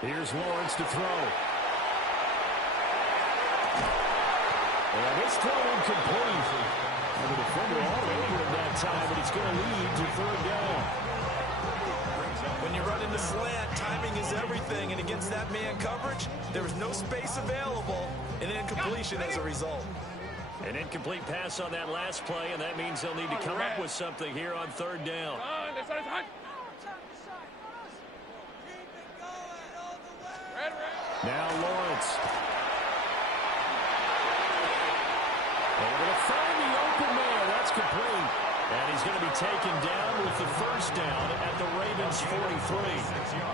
Here's Lawrence to throw. And it's thrown incomplete. And the defender all over him that time, but it's going to lead to third down. When you run into slant, timing is everything. And against that man coverage, there was no space available. And incompletion as a result. An incomplete pass on that last play, and that means they'll need to come up with something here on third down. Now Lawrence. They're going to find the open man. That's complete. And he's going to be taken down with the first down at the Ravens 43.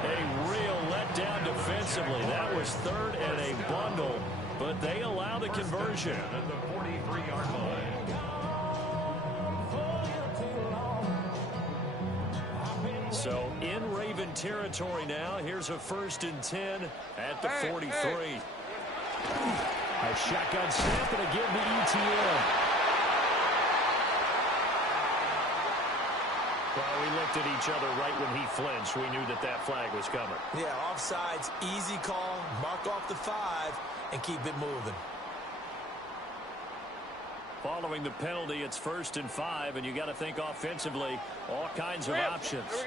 A real letdown defensively. That was third and a bundle, but they allow the conversion. At the 43-yard line. So in Raven territory now. Here's a 1st and 10 at the 43. A shotgun snap and a give to ETN. Well, we looked at each other right when he flinched. We knew that that flag was coming. Yeah, offsides, easy call, mark off the 5, and keep it moving. Following the penalty, it's 1st and 5, and you got to think offensively, all kinds of options.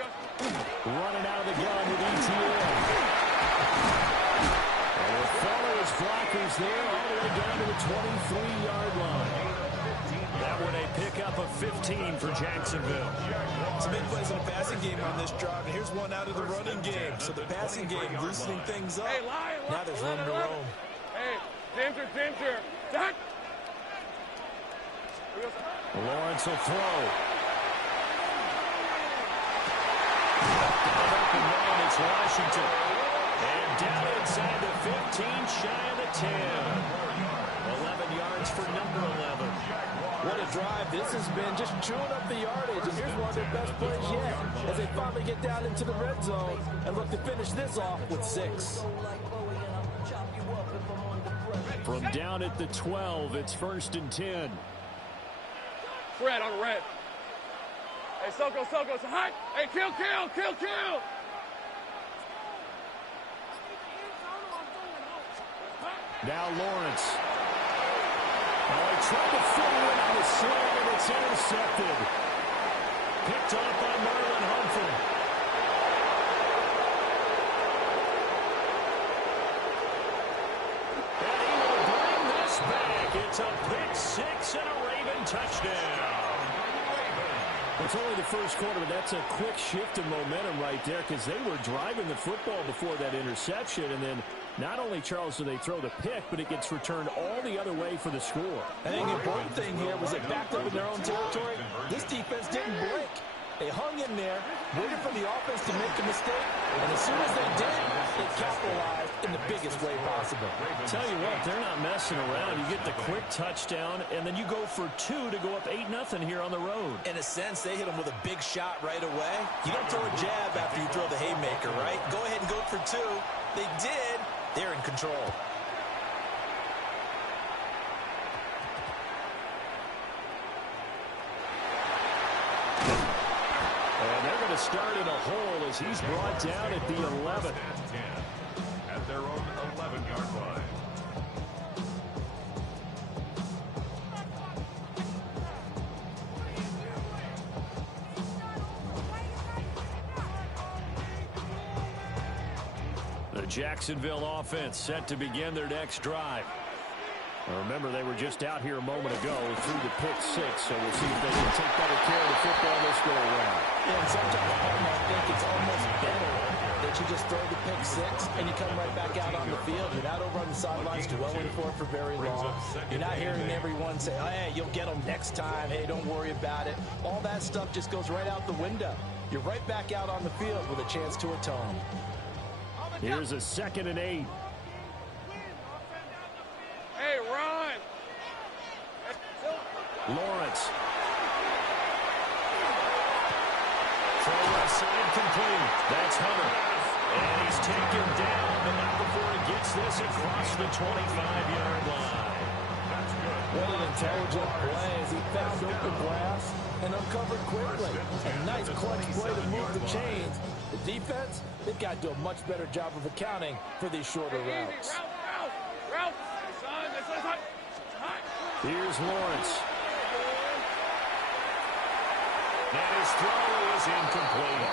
Running out of the gun with ETN. And we'll follow his blockers there all the way down to the 23-yard line. That one a pickup of 15 for Jacksonville. Some big plays in the passing game on this drive, and here's one out of the running game. So the passing game loosening things up. Now there's room to roam. Hey, Ginger. Dot. Lawrence will throw. It's Washington. And down inside the 15, shy of the 10. 11 yards for number 11. What a drive this has been, just chewing up the yardage. And here's one of their best plays yet as they finally get down into the red zone and look to finish this off with 6. From down at the 12, it's 1st and 10. Red on red. Hey, Soko, it's hot. Hey, kill. Now Lawrence. Oh, he tried to fit it in on the slant, and it's intercepted. Picked off by Marlon Humphrey. And he will bring this back. It's a pick 6 and a Raven touchdown. It's only the first quarter, but that's a quick shift in momentum right there because they were driving the football before that interception, and then not only, Charles, do they throw the pick, but it gets returned all the other way for the score. I think the important thing here was they backed up in their own territory. This defense didn't blink. They hung in there, waited for the offense to make a mistake, and as soon as they did, they capitalized in the biggest way possible. Tell you what, they're not messing around. You get the quick touchdown, and then you go for 2 to go up 8-0 here on the road. In a sense, they hit them with a big shot right away. You don't throw a jab after you throw the haymaker, right? Go ahead and go for 2. They did. They're in control. And they're going to start in a hole as he's brought down at the 11. At their own 11-yard line. The Jacksonville offense set to begin their next drive. Now remember, they were just out here a moment ago through the pick 6, so we'll see if they can take better care of the football this go around. Yeah, and sometimes I think it's almost better that you just throw the pick 6 and you come right back out on the field. You're not over on the sidelines dwelling for it for very long. You're not hearing everyone say, oh, hey, you'll get them next time. Hey, don't worry about it. All that stuff just goes right out the window. You're right back out on the field with a chance to atone. Here's a 2nd and 8. Hey, run. Lawrence. Throw left side complete. That's Hunter. And he's taken down, but not before he gets this across the 25-yard line. What an intelligent play as he found open grass and uncovered quickly. A nice clutch play to move the chains The defense, they've got to do a much better job of accounting for these shorter routes. Route. Here's Lawrence. And his throw is incomplete.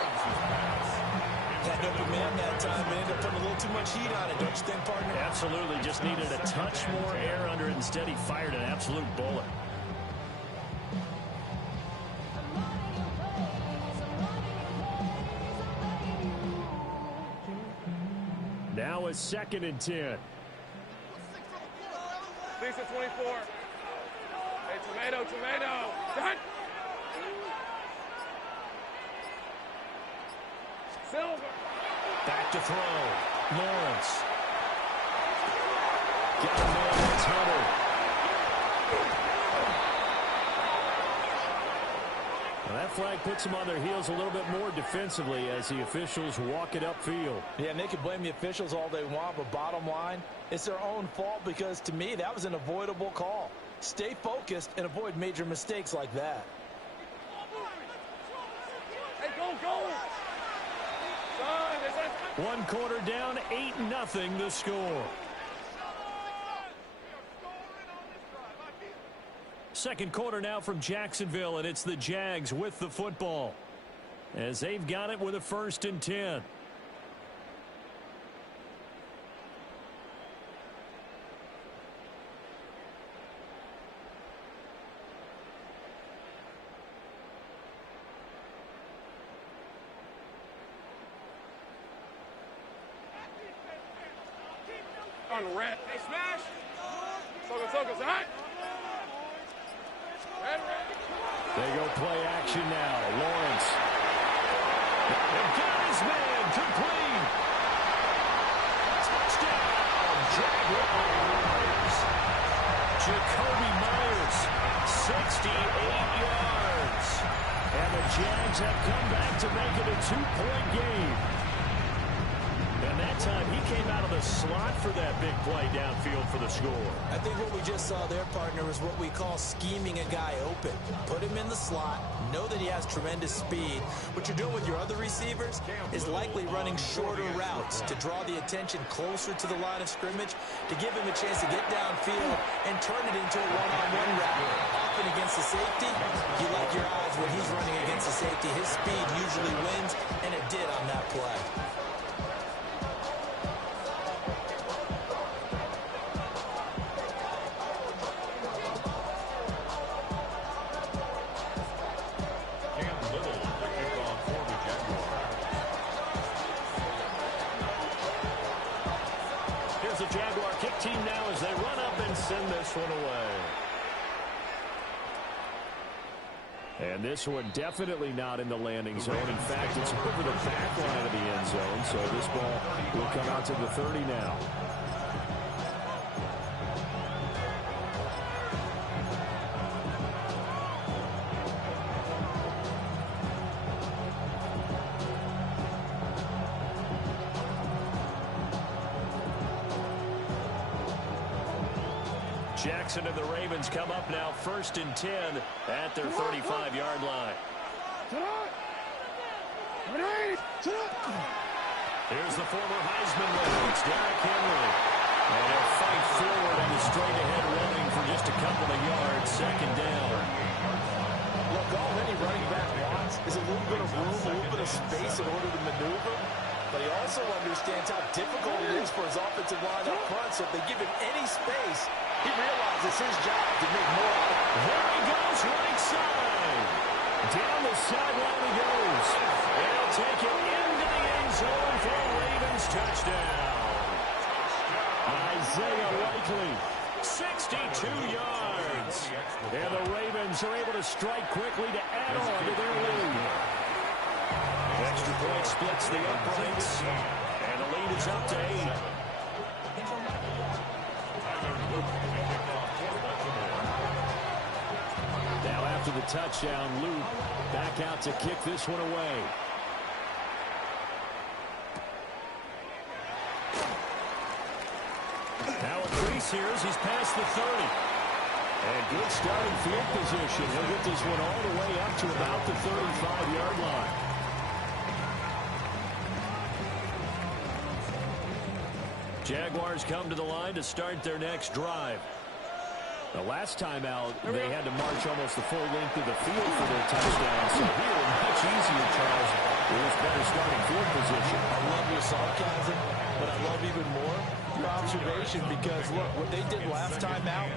Had an open man that time, but ended up putting a little too much heat on it, don't you think, partner? Absolutely. Just needed a touch more air under it. Instead, he fired an absolute bullet. Now a 2nd and 10. Lisa 24. Hey, tomato. Done. Silver. Back to throw. Lawrence. Got a man. That's Hunter. Well, that flag puts them on their heels a little bit more defensively as the officials walk it upfield. Yeah, and they can blame the officials all they want, but bottom line, it's their own fault because, to me, that was an avoidable call. Stay focused and avoid major mistakes like that. Hey, go. 1 quarter down, 8-0 the score. Second quarter now from Jacksonville, and it's the Jags with the football as they've got it with a 1st and 10. On the red. Hey, smash. Sogo, hot. Red. They go play action now. Lawrence. And got his man complete. Touchdown, Jaguars. Jacoby Myers, 68 yards. And the Jags have come back to make it a 2-point game. And that time, he came out of the slot for that big play downfield for the score. I think what we just saw there, partner, is what we call scheming a guy open. Put him in the slot, know that he has tremendous speed. What you're doing with your other receivers is likely running shorter routes to draw the attention closer to the line of scrimmage, to give him a chance to get downfield and turn it into a one-on-one route. Often against the safety, you like your odds when he's running against the safety. His speed usually wins, and it did on that play. The Jaguar kick team now as they run up and send this one away. And this one definitely not in the landing zone. In fact, it's over the back line of the end zone. So this ball will come out to the 30 now. Jackson and the Ravens come up now 1st and 10 at their 35-yard line. Here's the former Heisman winner. It's Derrick Henry. And he'll fight forward on the straight-ahead running for just a couple of yards. 2nd down. Look, all any running back wants is a little bit of room, a little bit of space in order to maneuver. But he also understands how difficult it is for his offensive line up front. So if they give him any space, he realizes his job to make more out of it. There he goes, right side. Down the sideline he goes. And he'll take it into the end zone for a Ravens touchdown. Isaiah Likely, 62 yards. And the Ravens are able to strike quickly to add on to their lead. Extra point splits the uprights. And the lead is up to 8. Now after the touchdown, Luke back out to kick this one away. Now a crease here as he's past the 30. And good starting field position. He'll get this one all the way up to about the 35-yard line. Jaguars come to the line to start their next drive. The last time out, they had to march almost the full length of the field for their touchdown. So here, much easier, Charles, with this better starting field position. I love your sarcasm, but I love even more your observation because, look, what they did last time out,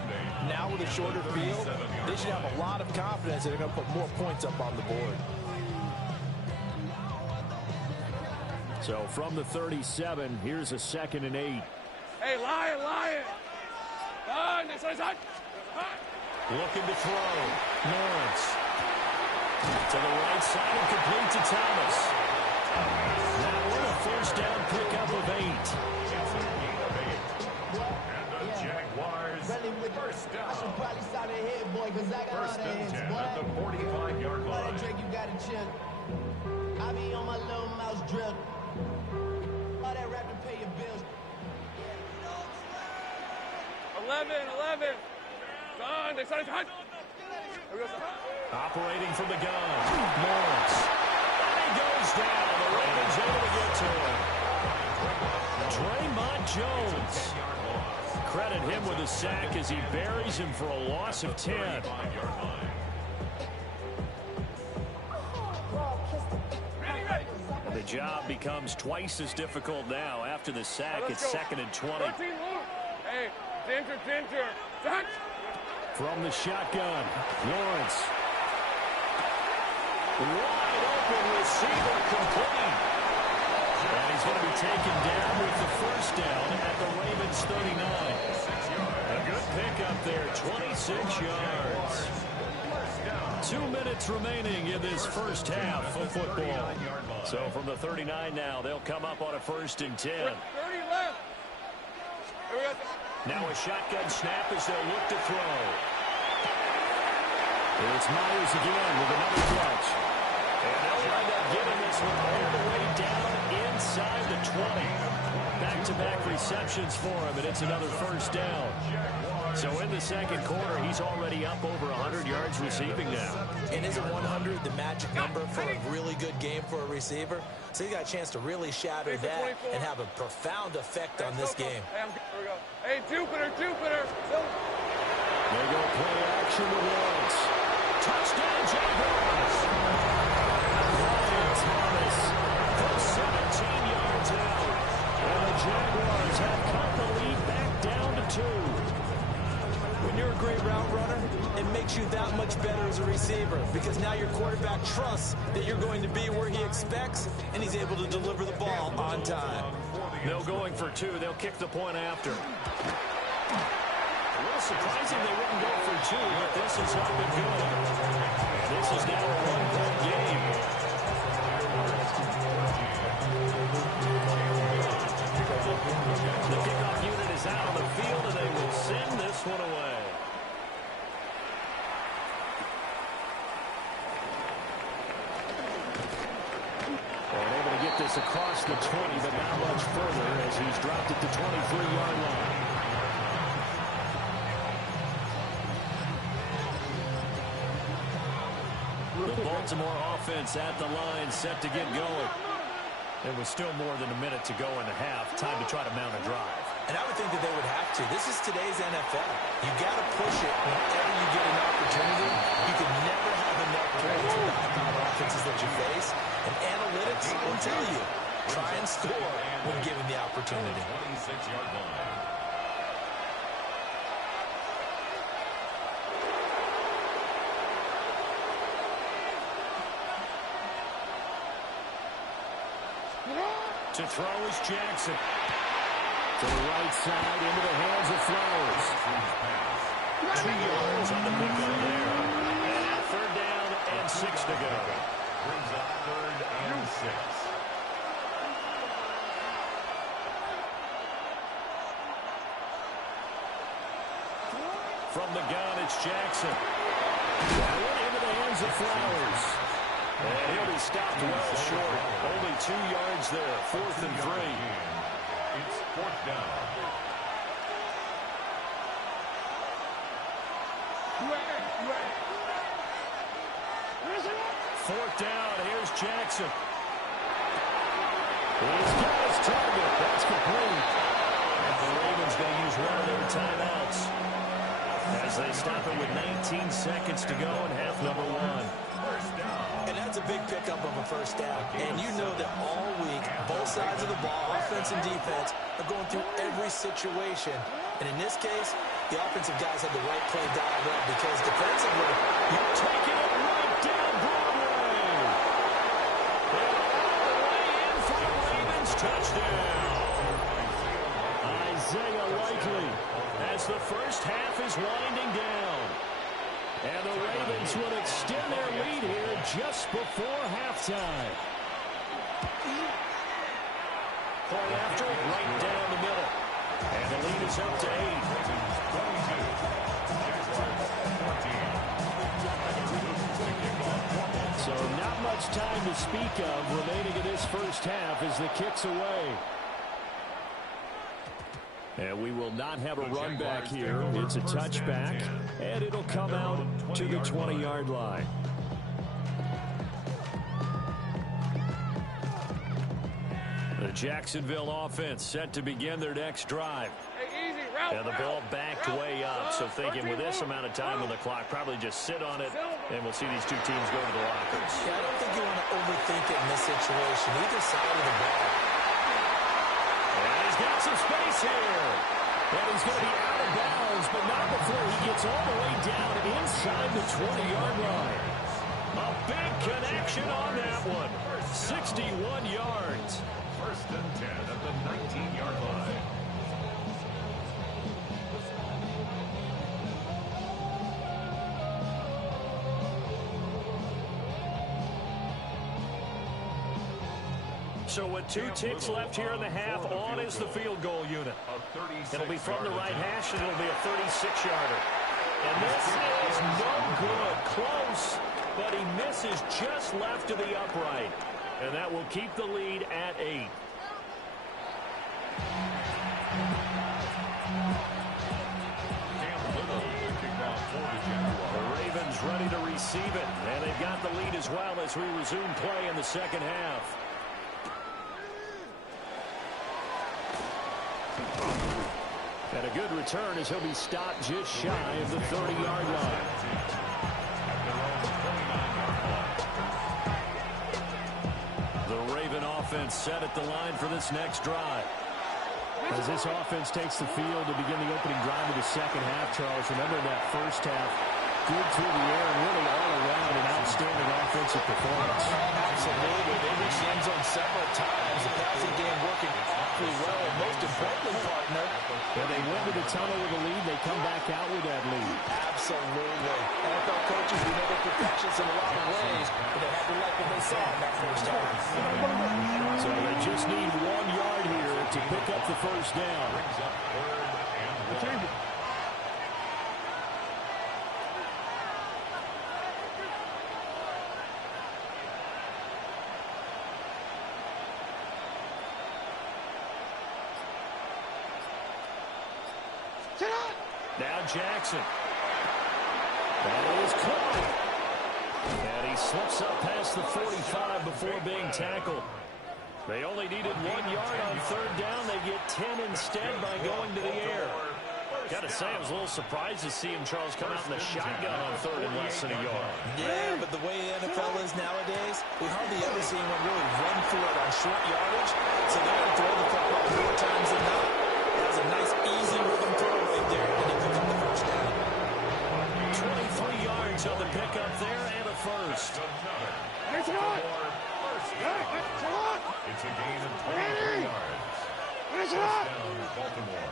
now with a shorter field, they should have a lot of confidence that they're going to put more points up on the board. So from the 37, here's a 2nd and 8. Hey, Lion! Looking to throw. Lawrence. To the right side and complete to Thomas. Now we're a first down pickup of 8. And the Jaguars first down. First and 10 at the 45-yard line. I be on my little mouse drill. All that rap to pay your bills. 11. Son, they started to hunt. Operating from the gun. Lawrence. And he goes down. The Ravens able to get to him. Draymond Jones. Credit him with a sack as he buries him for a loss of 10. The job becomes twice as difficult now. After the sack, it's 2nd and 20. Hey, Ginger. From the shotgun, Lawrence. Wide open receiver complete. And he's going to be taken down with the first down at the Ravens 39. A good pickup there, 26 yards. 2 minutes remaining in this first half of football. So from the 39 now, they'll come up on a 1st and 10. 30 left. Now a shotgun snap as they'll look to throw. It's Myers again with another catch. And they'll wind up getting this one all the way down inside the 20. Back-to-back receptions for him, and it's another first down. So in the second quarter, he's already up over 100 yards receiving now. And isn't 100 the magic number for a really good game for a receiver? So he got a chance to really shatter that and have a profound effect on this game. Hey, Jupiter. They go play action with Lawrence. Touchdown, Jaguars. Ryan Thomas from 17 yards out. And the Jaguars have cut the lead back down to 2. When you're a great route runner, it makes you that much better as a receiver because now your quarterback trusts that you're going to be where he expects, and he's able to deliver the ball on time. They're going for 2. They'll kick the point after. A little surprising they wouldn't go for 2, but this has not been good. And this is now a 1-point game. The kickoff unit is out on the field, and they will send this one away. And able to get this across the 20, but not much further as he's dropped at the 23-yard line. The Baltimore offense at the line, set to get going. There was still more than a minute to go in the half. Time to try to mount a drive. And I would think that they would have to. This is today's NFL. You got to push it whenever you get an opportunity. You can never have enough points with the high-power offenses that you face. And analytics will tell you, try and score when given the opportunity. 26-yard line. To throw is Jackson. To the right side, into the hands of Flowers. 2 yards on the pickup there. And now 3rd down and 6 to go. Brings up 3rd and 6. From the gun, it's Jackson. That one into the hands of Flowers. And he'll be stopped well short. Only 2 yards there. 4th and 3. It's 4th down. Fourth down. Here's Jackson. He's got his target. That's complete. going to use one of their timeouts as they stop it with 19 seconds to go in half number one. And that's a big pickup of a first down. And you know that all week, both sides of the ball, offense and defense, are going through every situation. And in this case, the offensive guys had the right play dialed up because defensively, you're taking it right down Broadway. And all the way in for the Ravens touchdown. Isaiah Likely as the first half is winding down. And the Ravens will extend their lead here just before halftime. Point after, right down the middle. And the lead is up to 8. So not much time to speak of remaining in this first half as the kick's away. And we will not have a run back here. It's a touchback, and it'll come out to the 20-yard line. The Jacksonville offense set to begin their next drive. And the ball backed way up, so thinking with this amount of time on the clock, probably just sit on it, and we'll see these two teams go to the lockers. Yeah, I don't think you want to overthink it in this situation. Either side of the ball. And he's got some space here. And he's going to be out of bounds, but not before he gets all the way down inside the 20-yard line. A big connection on that one. 61 yards. First and 10 at the 19-yard line. So with 2 ticks left here in the half, on is the field goal unit. It'll be from the right hash, and it'll be a 36-yarder. And this is no good. Close, but he misses just left of the upright. And that will keep the lead at 8. The Ravens ready to receive it, and they've got the lead as well as we resume play in the second half. And a good return as he'll be stopped just shy of the 30-yard line. The Raven offense set at the line for this next drive. As this offense takes the field to begin the opening drive of the second half, Charles, remember that first half, good through the air and really all around an outstanding offensive performance. Absolutely. They reached the end zone several times. The passing game working awfully well. And most importantly, partner, when they went to the tunnel with a lead, they come back out with that lead. Absolutely. NFL coaches, we know they're perfectionists in a lot of ways, but they had to like what they saw in that first half. So they just need 1 yard here to pick up the first down. Now Jackson. That is caught. And he slips up past the 45 before being tackled. They only needed 1 yard on third down. They get 10 instead by going to the air. Got to say, I was a little surprised to see him, Charles, come out in the shotgun on third and less than a yard. Yeah, but the way the NFL is nowadays, we hardly ever see anyone really run for it on short yardage. So they're going to throw the football more times than not. That was a nice, easy rhythm throw right there, and he picked up the first down. 23 yards on the pickup there and a first. It's a gain of 23 yards. First down, Baltimore.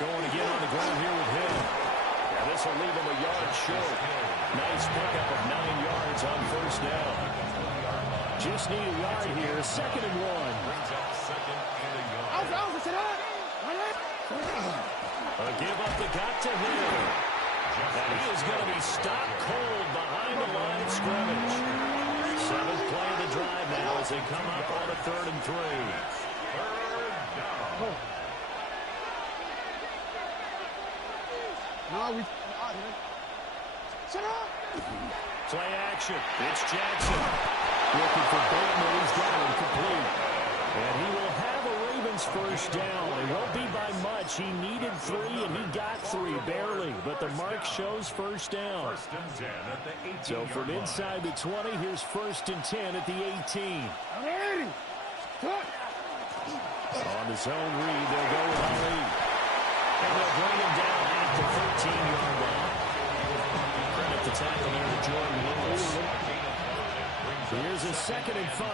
Going again on the ground here with him. And this will leave him a yard short. Nice pickup of 9 yards on first down. Just need a yard here. 2nd and 1. Brings up 2nd and a yard. A give up the got to him. And he is going to be stopped cold behind the line of scrimmage. 7th play of the drive now as they come up on a 3rd and 3. Third down. Play action. It's Jackson. Looking for Bateman. He's got him complete. And he will have a Ravens first down. It won't be by much. He needed 3, and he got 3, barely. But the mark shows first down. So from inside the 20, here's 1st and 10 at the 18. On the zone read, they'll go with Na-illy. And they'll bring him down at the 13-yard line. Credit the tackle there to Jordan Lewis. Here's a 2nd and 5.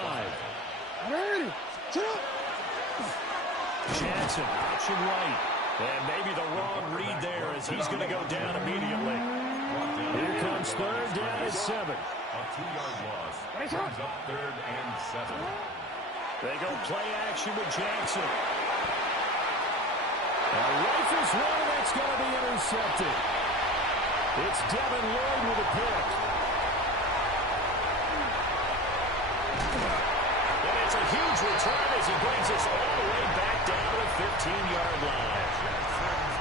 Jackson, option right. And maybe the wrong read there as he's going to go down immediately. Here comes 3rd down at 7. A 2-yard loss. Brings up 3rd and 7. They go play action with Jackson. Rifles one, that's going to be intercepted. It's Devin Lloyd with a pick. And it's a huge return as he brings us all the way back down to the 15-yard line.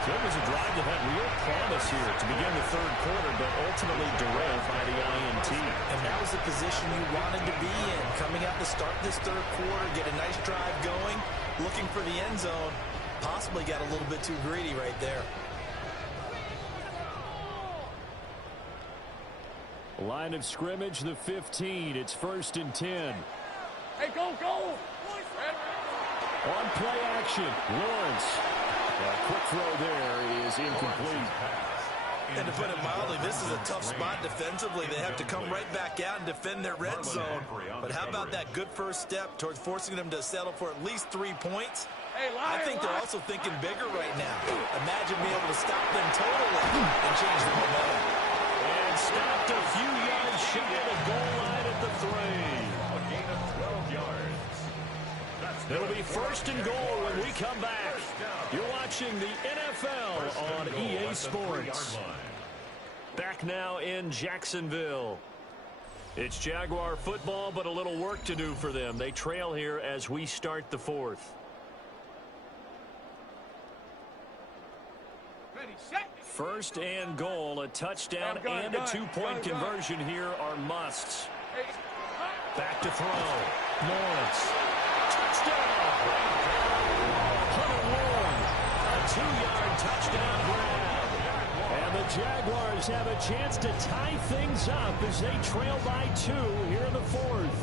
It was a drive that had real promise here to begin the 3rd quarter, but ultimately derailed by the INT. And that was the position you wanted to be in. Coming out to start this 3rd quarter, get a nice drive going, looking for the end zone. Possibly got a little bit too greedy right there. Line of scrimmage, the 15. It's 1st and 10. Hey, go! On play action, Lawrence. A quick throw there is incomplete. And to put it mildly, this is a tough spot defensively. They have to come right back out and defend their red zone. But how about that good first step towards forcing them to settle for at least 3 points? I think they're also thinking bigger right now. Imagine being able to stop them totally and change the momentum. And stopped a few yards shy of the goal line at the 3. A gain of 12 yards. It'll be 1st and goal when we come back. You're watching the NFL on EA Sports. Back now in Jacksonville. It's Jaguar football, but a little work to do for them. They trail here as we start the 4th. First and goal, a touchdown and a 2-point conversion here are musts. Back to throw. Lawrence. Touchdown! A 2-yard touchdown grab. And the Jaguars have a chance to tie things up as they trail by 2 here in the 4th.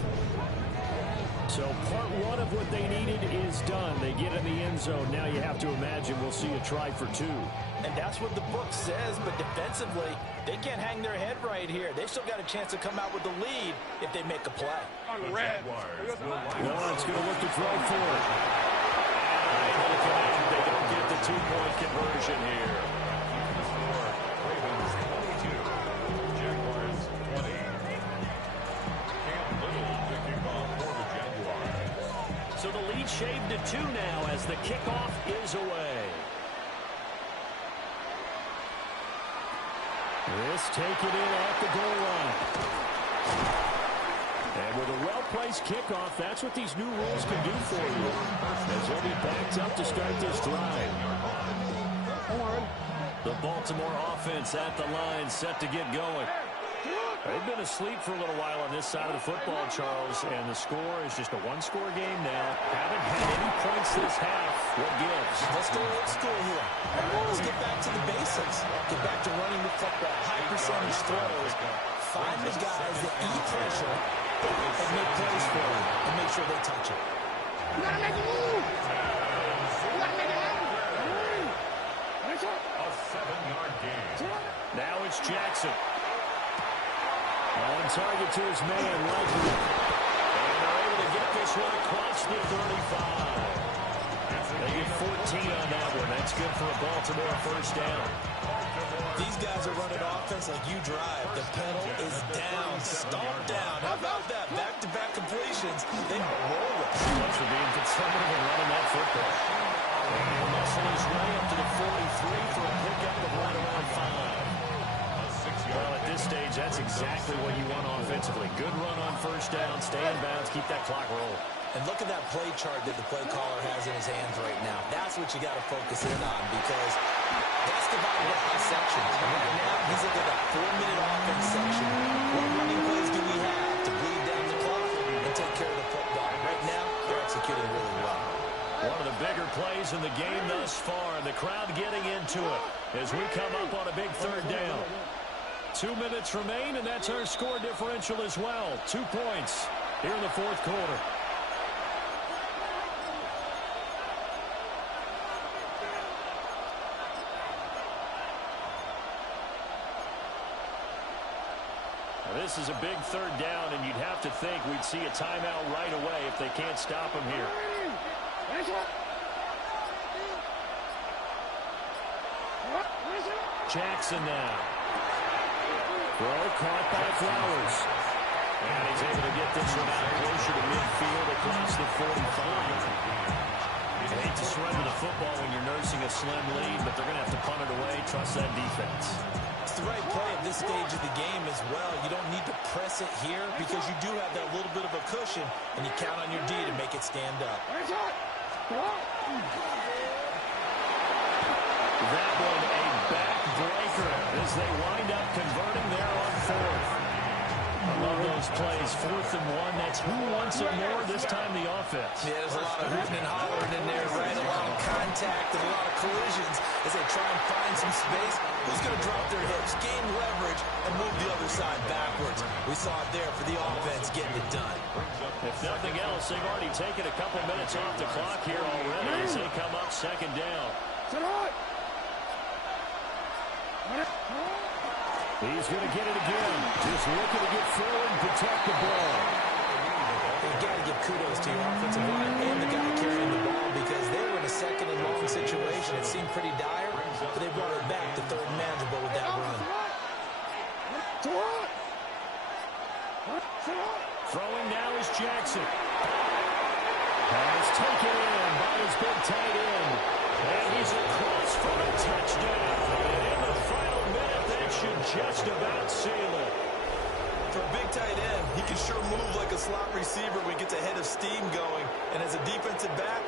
So part 1 of what they needed is done. They get in the end zone. Now you have to imagine we'll see a try for 2. And that's what the book says, but defensively, they can't hang their head right here. They've still got a chance to come out with the lead if they make a play. Lawrence going to look to throw for it. And they don't get the 2-point conversion here. Ravens 22. Jaguars 20. Cam Little to kick off for the Jaguars. So the lead shaved to 2 now as the kickoff is away. This take it in at the goal line. And with a well-placed kickoff, that's what these new rules can do for you. As they'll be backed up to start this drive. The Baltimore offense at the line, set to get going. They've been asleep for a little while on this side of the football, Charles, and the score is just a 1-score game now. Haven't had any points this half. What gives? Let's go old school here. Let's get back to the basics. Get back to running the football, high percentage throws. Find the guys that eat pressure and make plays for them and make sure they touch it. A 7-yard gain. Now it's Jackson. On target to his man, Likely. And they're able to get this one across the 35. They get 14 on that one. That's good for a Baltimore first down. These guys are running offense like you drive. The pedal is down, stomp down. How about that? Back-to-back completions. They are rolling. Much for being conservative and running that football. And muscle his way up to the 43 for a pickup of right around 5. Well, at this stage, that's exactly what you want offensively. Good run on first down, stay in bounds, keep that clock rolling. And look at that play chart that the play caller has in his hands right now. That's what you got to focus in on because that's divided up by sections. And right now, he's looking at that 4-minute offense section. What running plays do we have to bleed down the clock? plays in the game thus far, and the crowd getting into it as we come up on a big third down. 2 minutes remain, and that's our score differential as well. 2 points here in the fourth quarter. This is a big third down, and you'd have to think we'd see a timeout right away if they can't stop him here. Jackson now. Throw caught by Flowers. And he's able to get this one out closer to midfield across the 45. You hate to surrender the football when you're nursing a slim lead, but they're going to have to punt it away. Trust that defense. It's the right play at this stage of the game as well. You don't need to press it here because you do have that little bit of a cushion, and you count on your D to make it stand up. That one a backbreaker as they wind up converting there on fourth. I love those plays. 4th and 1. That's who wants it more this time, the offense. Yeah, there's a lot of hooting and hollering in there, right? A lot of contact and a lot of collisions as they try and find some space. Who's going to drop their hips, gain leverage, and move the other side backwards? We saw it there for the offense getting it done. If nothing else, they've already taken a couple minutes off the clock here already as they come up second down. He's going to get it again. Just looking to get forward and protect the ball. You've got to give kudos to your offensive line and the guy carrying the ball because they were in a second and long situation. It seemed pretty dire, but they brought it back to third and manageable with that run. Throwing now is Jackson. Pass taken in by his big tight end. And he's across for a touchdown. And in the final minute, that should just about seal it. For a big tight end, he can sure move like a slot receiver when he gets a head of steam going. And as a defensive back,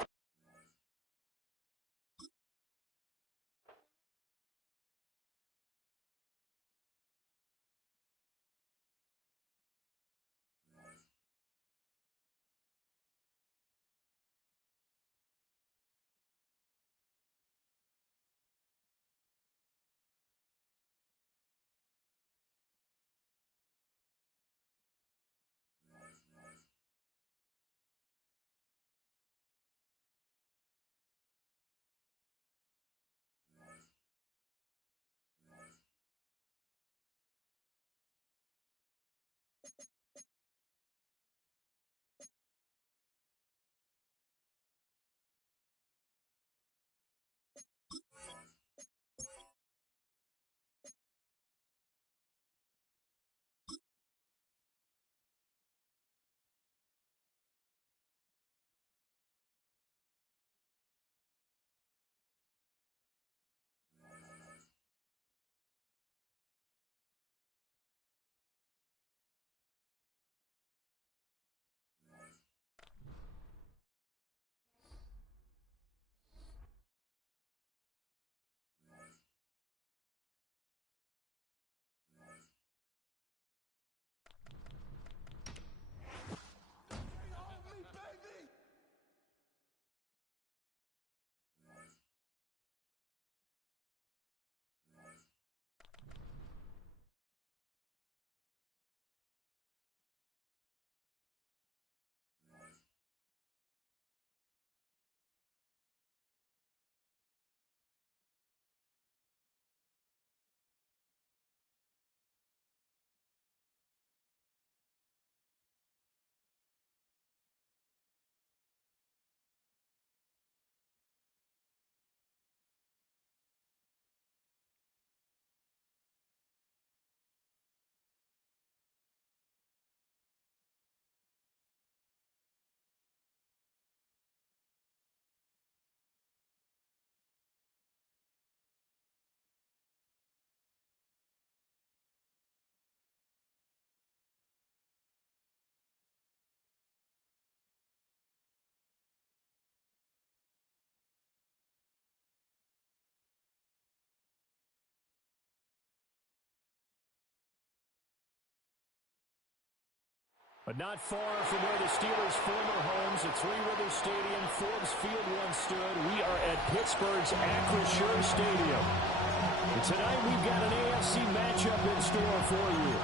But not far from where the Steelers' former homes at Three Rivers Stadium, Forbes Field once stood, we are at Pittsburgh's Acrisure Stadium. And tonight we've got an AFC matchup in store for you,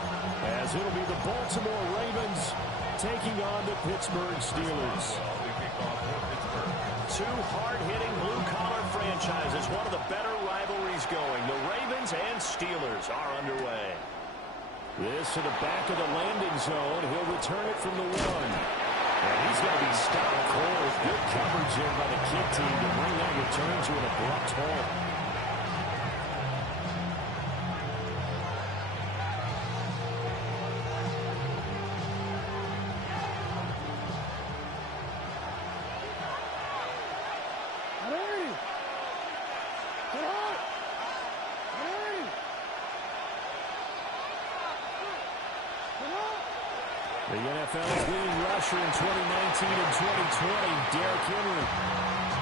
as it'll be the Baltimore Ravens taking on the Pittsburgh Steelers. Two hard-hitting blue-collar franchises, one of the better rivalries going. The Ravens and Steelers are underway. This to the back of the landing zone. He'll return it from the one. And he's going to be stopped cold. Good coverage here by the kick team to bring that return to an abrupt halt. The NFL's leading rusher in 2019 and 2020, Derrick Henry.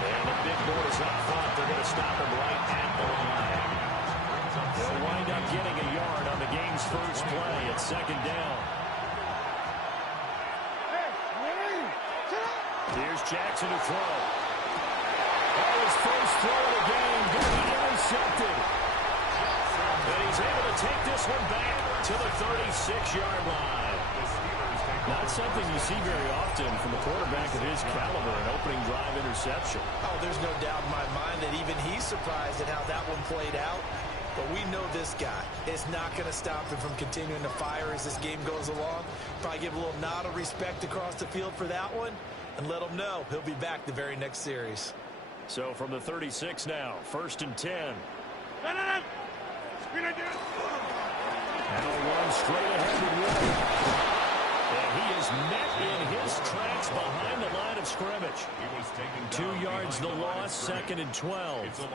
And the big boys up front, they're going to stop him right at the line. They'll wind up getting a yard on the game's first play at second down. Here's Jackson to throw. Oh, his first throw of the game going to be intercepted. And he's able to take this one back to the 36-yard line. Not something you see very often from a quarterback of his caliber, an opening drive interception. Oh, there's no doubt in my mind that even he's surprised at how that one played out. But we know this guy is not going to stop him from continuing to fire as this game goes along. Probably give a little nod of respect across the field for that one and let him know he'll be back the very next series. So from the 36 now, 1st and 10. No. Now run straight ahead and win. And he is met in his tracks behind the line of scrimmage. 2 yards the loss, 2nd and 12.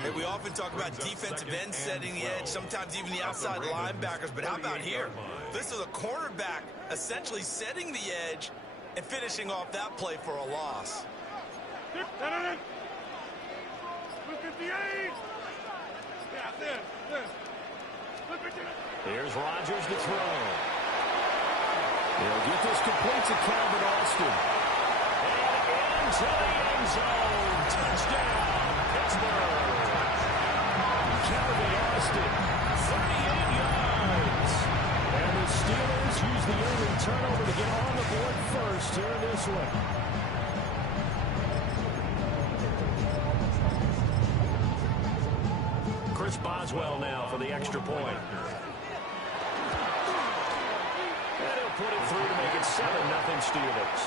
Hey, we often talk about defensive ends setting the edge, sometimes even the outside linebackers, but how about here? This is a cornerback essentially setting the edge and finishing off that play for a loss. 58. Here's Rodgers to throw. He'll get this complete to Calvin Austin. And into the end zone. Touchdown, Pittsburgh. Calvin Austin, 38 yards. And the Steelers use the early turnover to get on the board first here in this one. Chris Boswell now for the extra point. And he'll put it through to make it 7-0 Steelers.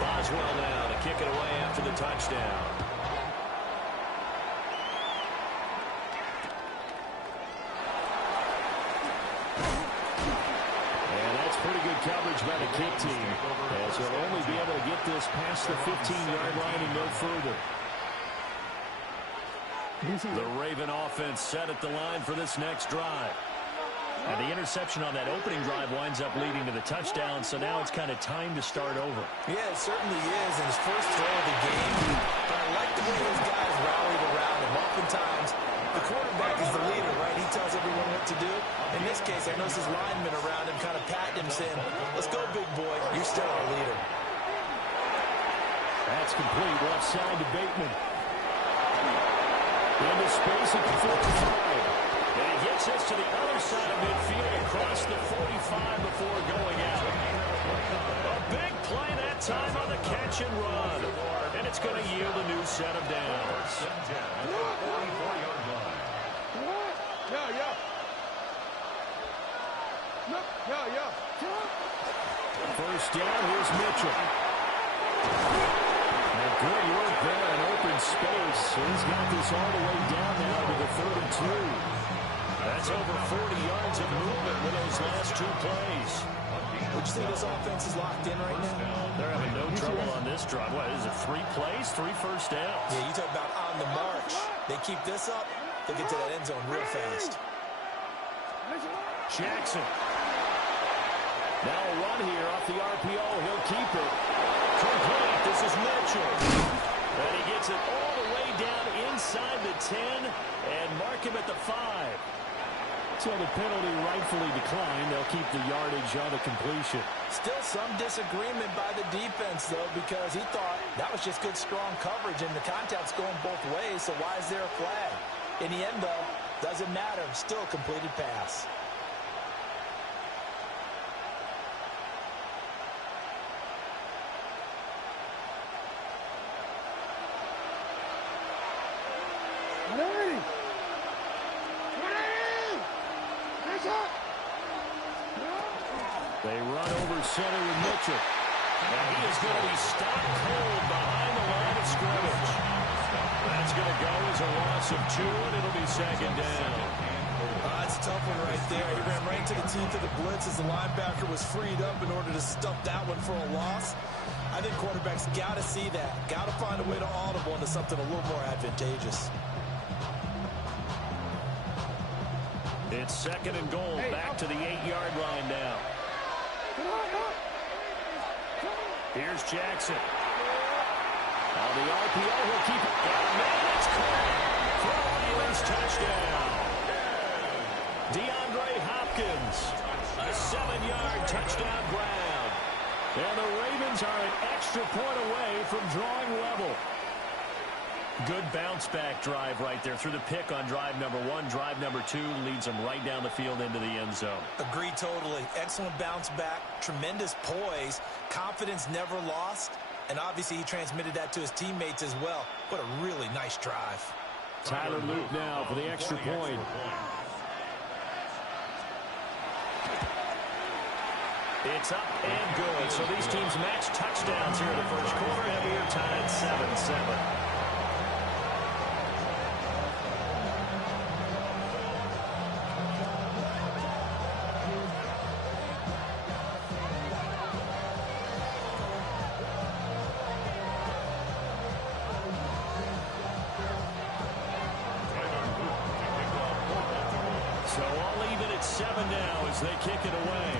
Boswell now to kick it away after the touchdown. Pretty good coverage by the kick team, as he'll only be able to get this past the 15-yard line and no further. The Raven offense set at the line for this next drive. And the interception on that opening drive winds up leading to the touchdown, so now it's kind of time to start over. Yeah, it certainly is, and his first throw of the game. But I like the way those guys rallied around him. Oftentimes, the quarterback is the leader, right? He tells everyone what to do. In this case, I notice his linemen around him kind of patting him, saying, let's go, big boy. You're still our leader. That's complete. Left side to Bateman. Into space at the 45. And he gets us to the other side of midfield across the 45 before going out. A big play that time on the catch and run. And it's going to yield a new set of downs. First down, here's Mitchell. And good work there in open space. He's got this all the way down now to the 32. That's over 40 yards of movement with those last 2 plays. Would you say this offense is locked in right now? They're having no trouble on this drive. What is it, 3 plays, 3 first downs? Yeah, you talk about on the march. They keep this up, they'll get to that end zone real fast. Jackson. Now a run here off the RPO. He'll keep it. Complete. This is Mitchell. And he gets it all the way down inside the 10. and mark him at the 5. So the penalty rightfully declined. They'll keep the yardage on the completion. Still some disagreement by the defense, though, because he thought that was just good, strong coverage, and the contact's going both ways, so why is there a flag? In the end, though, doesn't matter. Still a completed pass. They run over center with Mitchell. And he is going to be stopped cold behind the line of scrimmage. That's going to go as a loss of 2, and it'll be second down. That's a tough one right there. He ran right into the teeth of the blitz as the linebacker was freed up in order to stuff that one for a loss. I think quarterbacks got to see that. Got to find a way to audible into something a little more advantageous. It's second and goal, back to the 8-yard line now. Here's Jackson. On the RPO, he'll keep it. And man, it's caught for a Ravens touchdown. DeAndre Hopkins, a 7-yard touchdown grab. And the Ravens are an extra point away from drawing level. Good bounce-back drive right there through the pick on drive number 1. Drive number 2 leads them right down the field into the end zone. Agreed totally. Excellent bounce back, tremendous poise, confidence never lost, and obviously he transmitted that to his teammates as well. What a really nice drive. Tyler Luke now for the extra point. It's up and good. So these teams match touchdowns here in the first quarter, and we are tied 7-7. So all even at 7 now as they kick it away.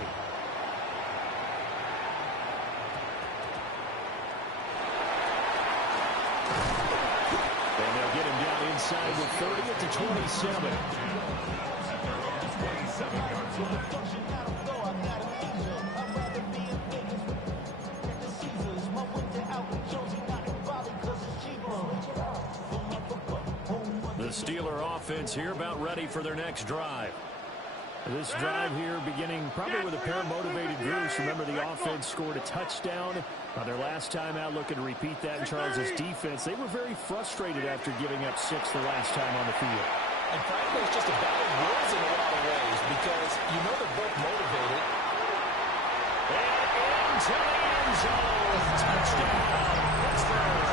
And they'll get him down inside with 30 at the 27. The Steeler offense here about ready for their next drive. This drive here beginning probably with a pair of motivated groups. Remember, the offense scored a touchdown their last time out, looking to repeat that in Charles' defense. They were very frustrated after giving up 6 the last time on the field. And frankly, it's just a battle of wills in a lot of ways because you know they're both motivated. And into the end zone. Touchdown, Pittsburgh.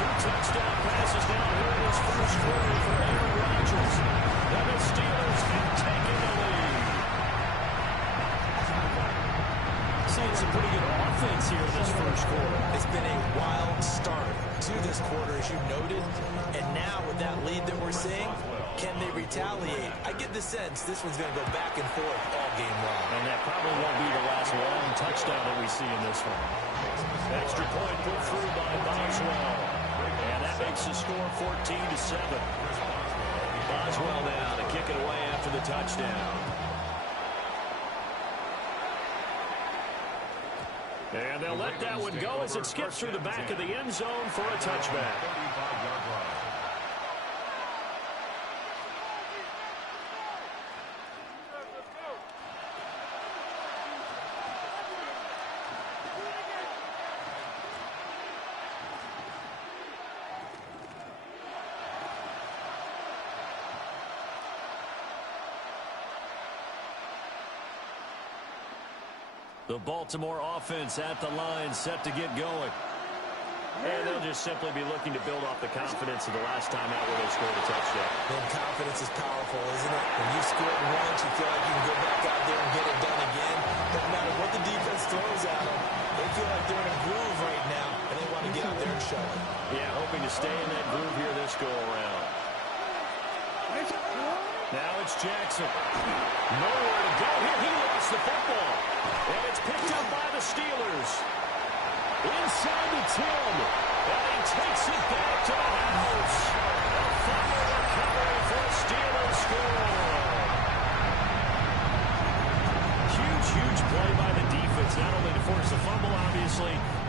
2 touchdown passes now here in this first quarter for Aaron Rodgers. And the Steelers have taken the lead. Seeing some pretty good offense here in this first quarter. It's been a wild start to this quarter, as you noted. And now with that lead that we're seeing, can they retaliate? I get the sense this one's going to go back and forth all game long. And that probably won't be the last long touchdown that we see in this one. Extra point put through by Boswell. And that makes the score 14-7. Boswell now to kick it away after the touchdown. And they'll let that one go as it skips through the back of the end zone for a touchback. The Baltimore offense at the line, set to get going. And they'll just simply be looking to build off the confidence of the last time out where they scored a touchdown. And confidence is powerful, isn't it? When you've scored once, you feel like you can go back out there and get it done again. Doesn't matter what the defense throws at them. They feel like they're in a groove right now, and they want to get out there and show it. Yeah, hoping to stay in that groove here this go-around. Now it's Jackson. Nowhere to go here. He lost the football. And it's picked up by the Steelers. Inside the 10. And he takes it back to the house. A fumble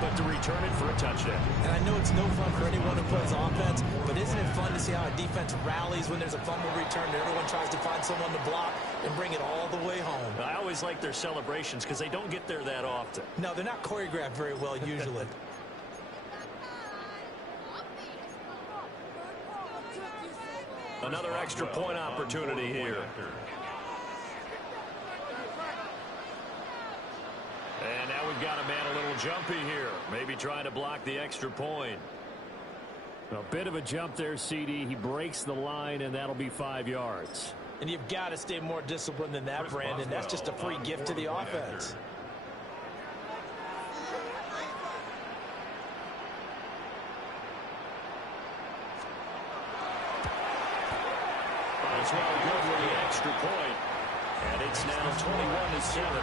but to return it for a touchdown. And I know it's no fun for anyone who plays offense, but isn't it fun to see how a defense rallies when there's a fumble return and everyone tries to find someone to block and bring it all the way home? I always like their celebrations because they don't get there that often. No, they're not choreographed very well usually. Another extra point opportunity here. And now we've got a man a little jumpy here. Maybe trying to block the extra point. A bit of a jump there, CD. He breaks the line, and that'll be 5 yards. And you've got to stay more disciplined than that, Brandon. That's just a free gift to the offense. As well, good with the extra point. And it's now 21-7.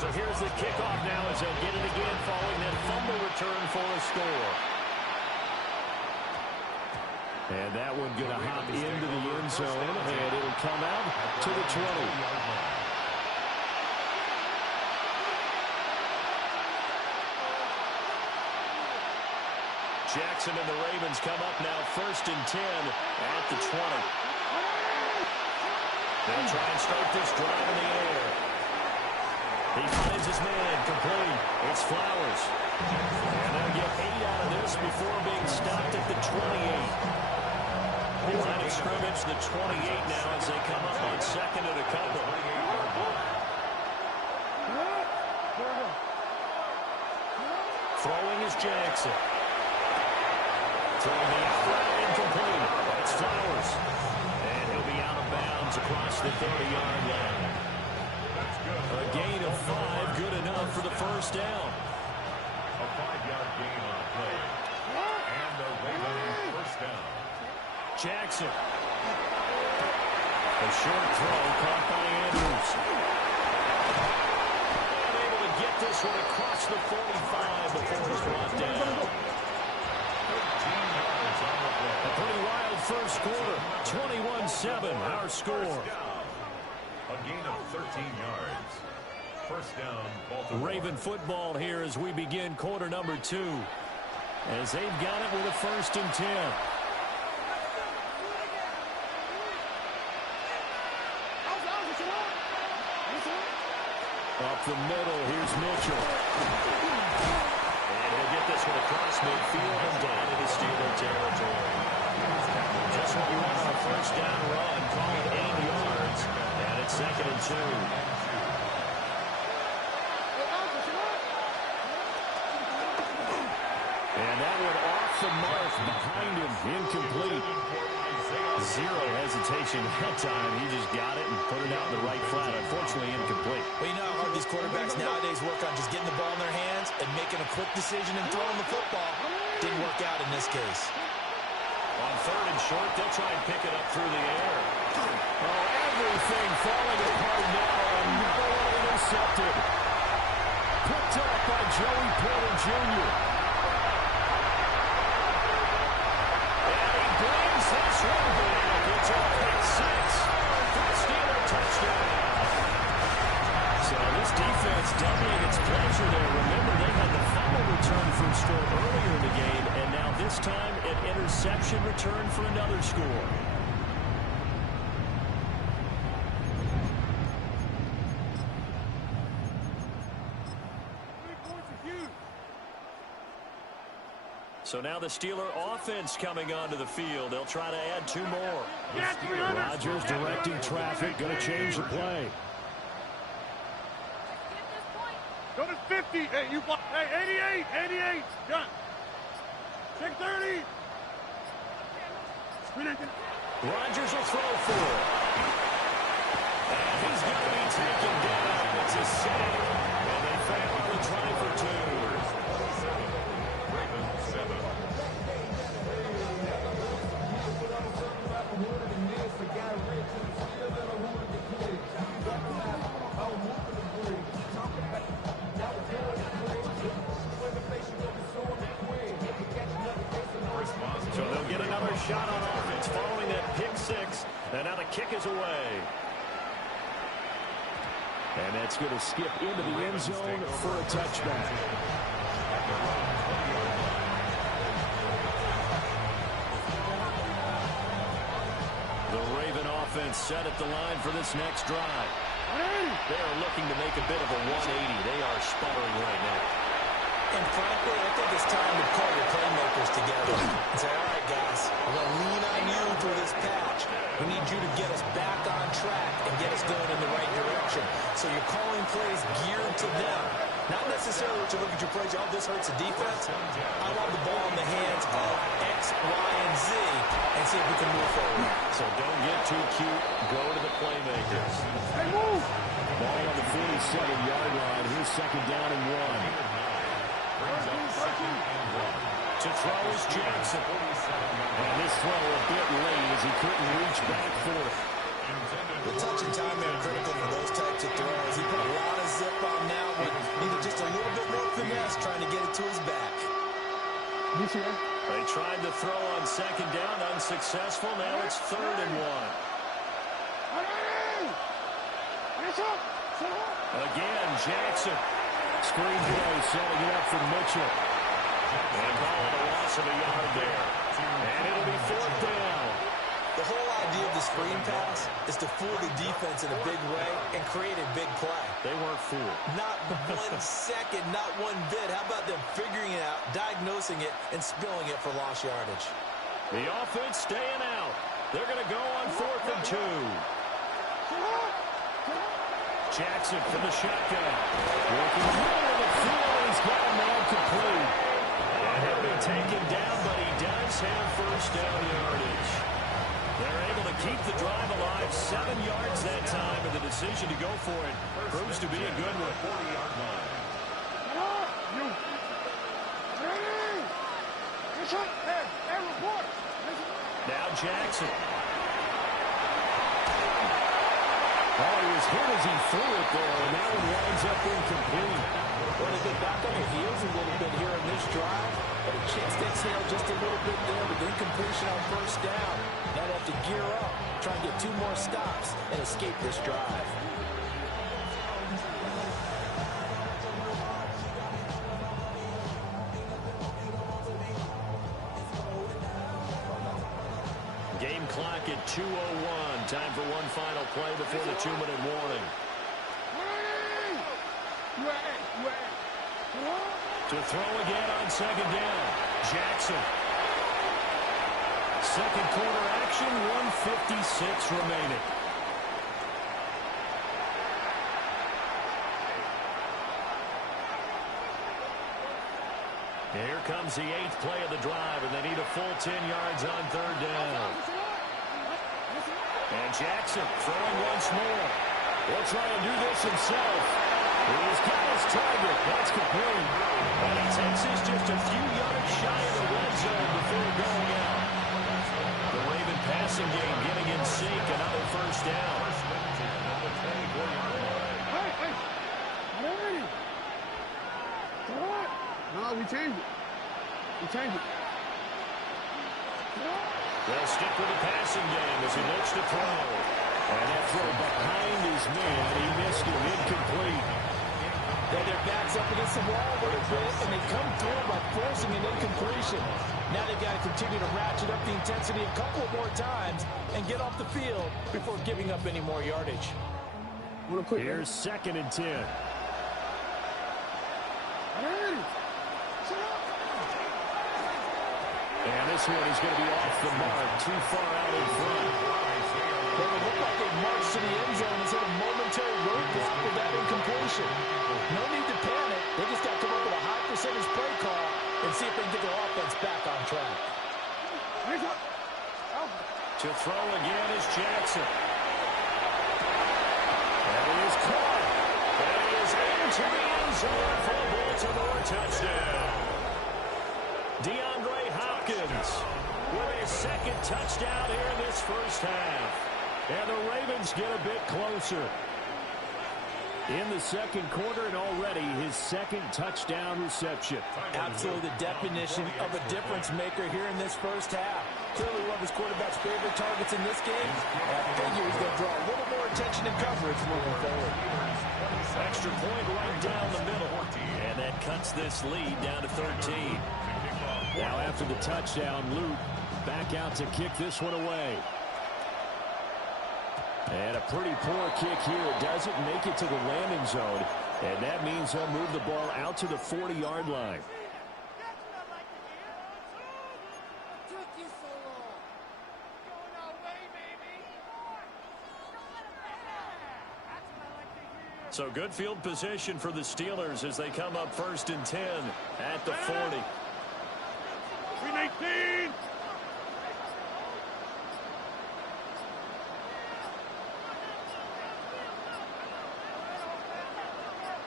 So here's the kickoff now as they'll get it again following that fumble return for a score. And that one going to hop into the end zone, and it'll come out to the 20. Jackson and the Ravens come up now 1st and 10 at the 20. They'll try and start this drive in the air. He finds his man, complete. It's Flowers. And they'll get 8 out of this before being stopped at the 28. Line of scrimmage, the 28 now as they come up on 2nd and a couple. Throwing is Jackson. Throwing the outright incomplete. It's Flowers. And he'll be out of bounds across the 30-yard line. A gain of 5, good enough for the first down. A 5-yard gain on the play. And the Ravens first down. Jackson. A short throw caught by Andrews. And able to get this one across the 45 before he's brought down. A pretty wild first quarter. 21-7, our score. A gain of 13 yards. First down, Baltimore. Raven football here as we begin quarter number 2. As they've got it with a 1st and 10. Up the middle, here's Mitchell. And he'll get this one across midfield and down into Steeler territory. Just what you want on a first down run. Call it 8 yards. And it's 2nd and 2. And that one off the mark behind him. Incomplete. Zero hesitation that time. He just got it and put it out in the right flat. Unfortunately, incomplete. Well, you know how hard these quarterbacks nowadays work on just getting the ball in their hands and making a quick decision and throwing the football. Didn't work out in this case. On 3rd and short, they'll try and pick it up through the air. Oh, everything falling apart now, and no one intercepted. Picked up by Joey Porter Jr. And he brings this one back. It's a pick 6 for the Steeler touchdown. So this defense doubling its pleasure there. Remember, they had the fumble return for a score earlier in the game, and now this time an interception return for another score. So now the Steeler offense coming onto the field. They'll try to add 2 more. Rodgers directing traffic, going to change the play. Go to 50. Hey, you block. Hey, 88. Gun. Check 30. Rodgers will throw for it. And he's going to be taken down. It's a sack. And they fail on the try for 2. Ravens 7. So they'll get another shot on offense following that pick 6. And now the kick is away. And that's going to skip into the end zone for a touchback. The Raven offense set at the line for this next drive. They are looking to make a bit of a 180. They are sputtering right now. And frankly, I think it's time to pull your playmakers together and say, all right, guys, we're going to lean on you through this patch. We need you to get us back on track and get us going in the right direction. So you're calling plays geared to them. Not necessarily what you look at your plays, oh, this hurts the defense. I want the ball in the hands of X, Y, and Z and see if we can move forward. So don't get too cute. Go to the playmakers. Hey, move! Ball on the 47-yard line. Here's second down and 1. To throw is Jackson. And this throw a bit late as he couldn't reach back for it. The touch and time are critical for those types of throws. He put a lot of zip on that one. Needed just a little bit more finesse trying to get it to his back. They tried to throw on second down, unsuccessful. Now it's 3rd and 1. Again, Jackson. Screen play setting it up for Mitchell. And ball at a loss of a yard there. And it'll be 4th down. The whole idea of the screen pass is to fool the defense in a big way and create a big play. They weren't fooled. Not 1 second, not 1 bit. How about them figuring it out, diagnosing it, and spilling it for lost yardage? The offense staying out. They're going to go on 4th and 2. Jackson from the shotgun. Working the middle of the field. He's got a man complete. And he'll be taken down, but he does have first down yardage. They're able to keep the drive alive. 7 yards that time, and the decision to go for it proves to be a good one. 40-yard line. Now Jackson. Oh, he was hit as he threw it there, and that one winds up incomplete. Well, they get back on their heels a little bit here in this drive, but a chance to exhale just a little bit there with incompletion on first down. Now they have to gear up, try and get 2 more stops, and escape this drive. Game clock at 2:01. Time for one final play before the 2-minute warning. To throw again on second down. Jackson. Second quarter action, 1:56 remaining. Here comes the 8th play of the drive, and they need a full 10 yards on 3rd down. And Jackson throwing once more. He'll try and do this himself. He's got his target. That's complete. And he takes this just a few yards shy of the red zone before going out. The Raven passing game getting in sync. Another first down. No, we changed it. We changed it. They'll stick with the passing game as he looks to throw. And that throw behind his man. He missed it. Incomplete. Their backs up against the wall a little bit, and they come through by forcing an incompletion. Now they've got to continue to ratchet up the intensity a couple of more times and get off the field before giving up any more yardage. Here's 2nd and 10. And this one is going to be off the mark, too far out in front. Well, it looked like they marched to the end zone and hit a momentary roadblock with that incompletion. No need to panic. They just got to come up with a high percentage play call and see if they can get their offense back on track. To throw again is Jackson. And he is caught. And he is into the end zone for a Baltimore touchdown. DeAndre Hopkins with his 2nd touchdown here in this first half. And the Ravens get a bit closer. In the second quarter, and already his 2nd touchdown reception. Absolutely the definition of a difference maker here in this first half. Clearly one of his quarterback's favorite targets in this game. I figure he's going to draw a little more attention and coverage moving forward. Extra point right down the middle. And that cuts this lead down to 13. Now after the touchdown, Luke back out to kick this one away. And a pretty poor kick here. It doesn't make it to the landing zone. And that means he'll move the ball out to the 40-yard line. So good field position for the Steelers as they come up 1st and 10 at the 40. Green 18.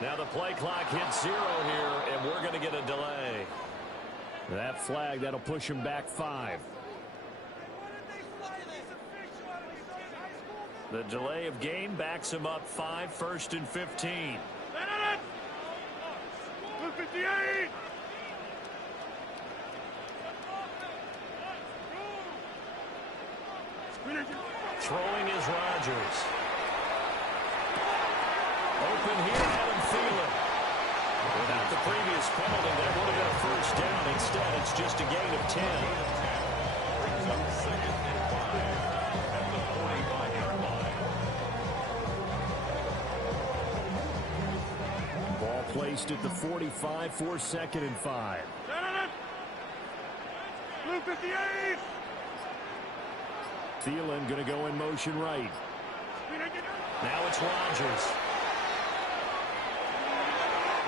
Now the play clock hits 0 here, and we're going to get a delay. That flag, that'll push him back 5. The delay of game backs him up 5, 1st and 15. Blue 58. Throwing is Rodgers. Open here, Adam Thielen. Without the previous penalty, that would have been a 1st down. Instead, it's just a gain of 10. Brings up 2nd and 5 at the 45-yard line. Ball placed at the 45 for 2nd and 5. Blue 58. Thielen going to go in motion right. Now it's Rodgers.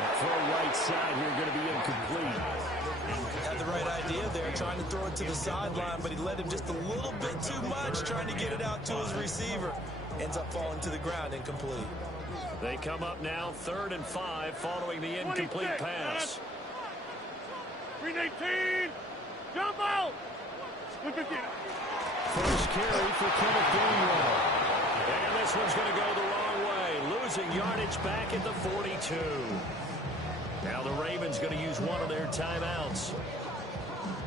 That throw right side here going to be incomplete. Had the right idea there, trying to throw it to the sideline, but he led him just a little bit too much, trying to get it out to his receiver. Ends up falling to the ground, incomplete. They come up now 3rd and 5 following the incomplete pass. Green 18. Jump out. Blue 58. First carry for Kenneth Gainwell. And this one's going to go the wrong way. Losing yardage back at the 42. Now the Ravens going to use one of their timeouts,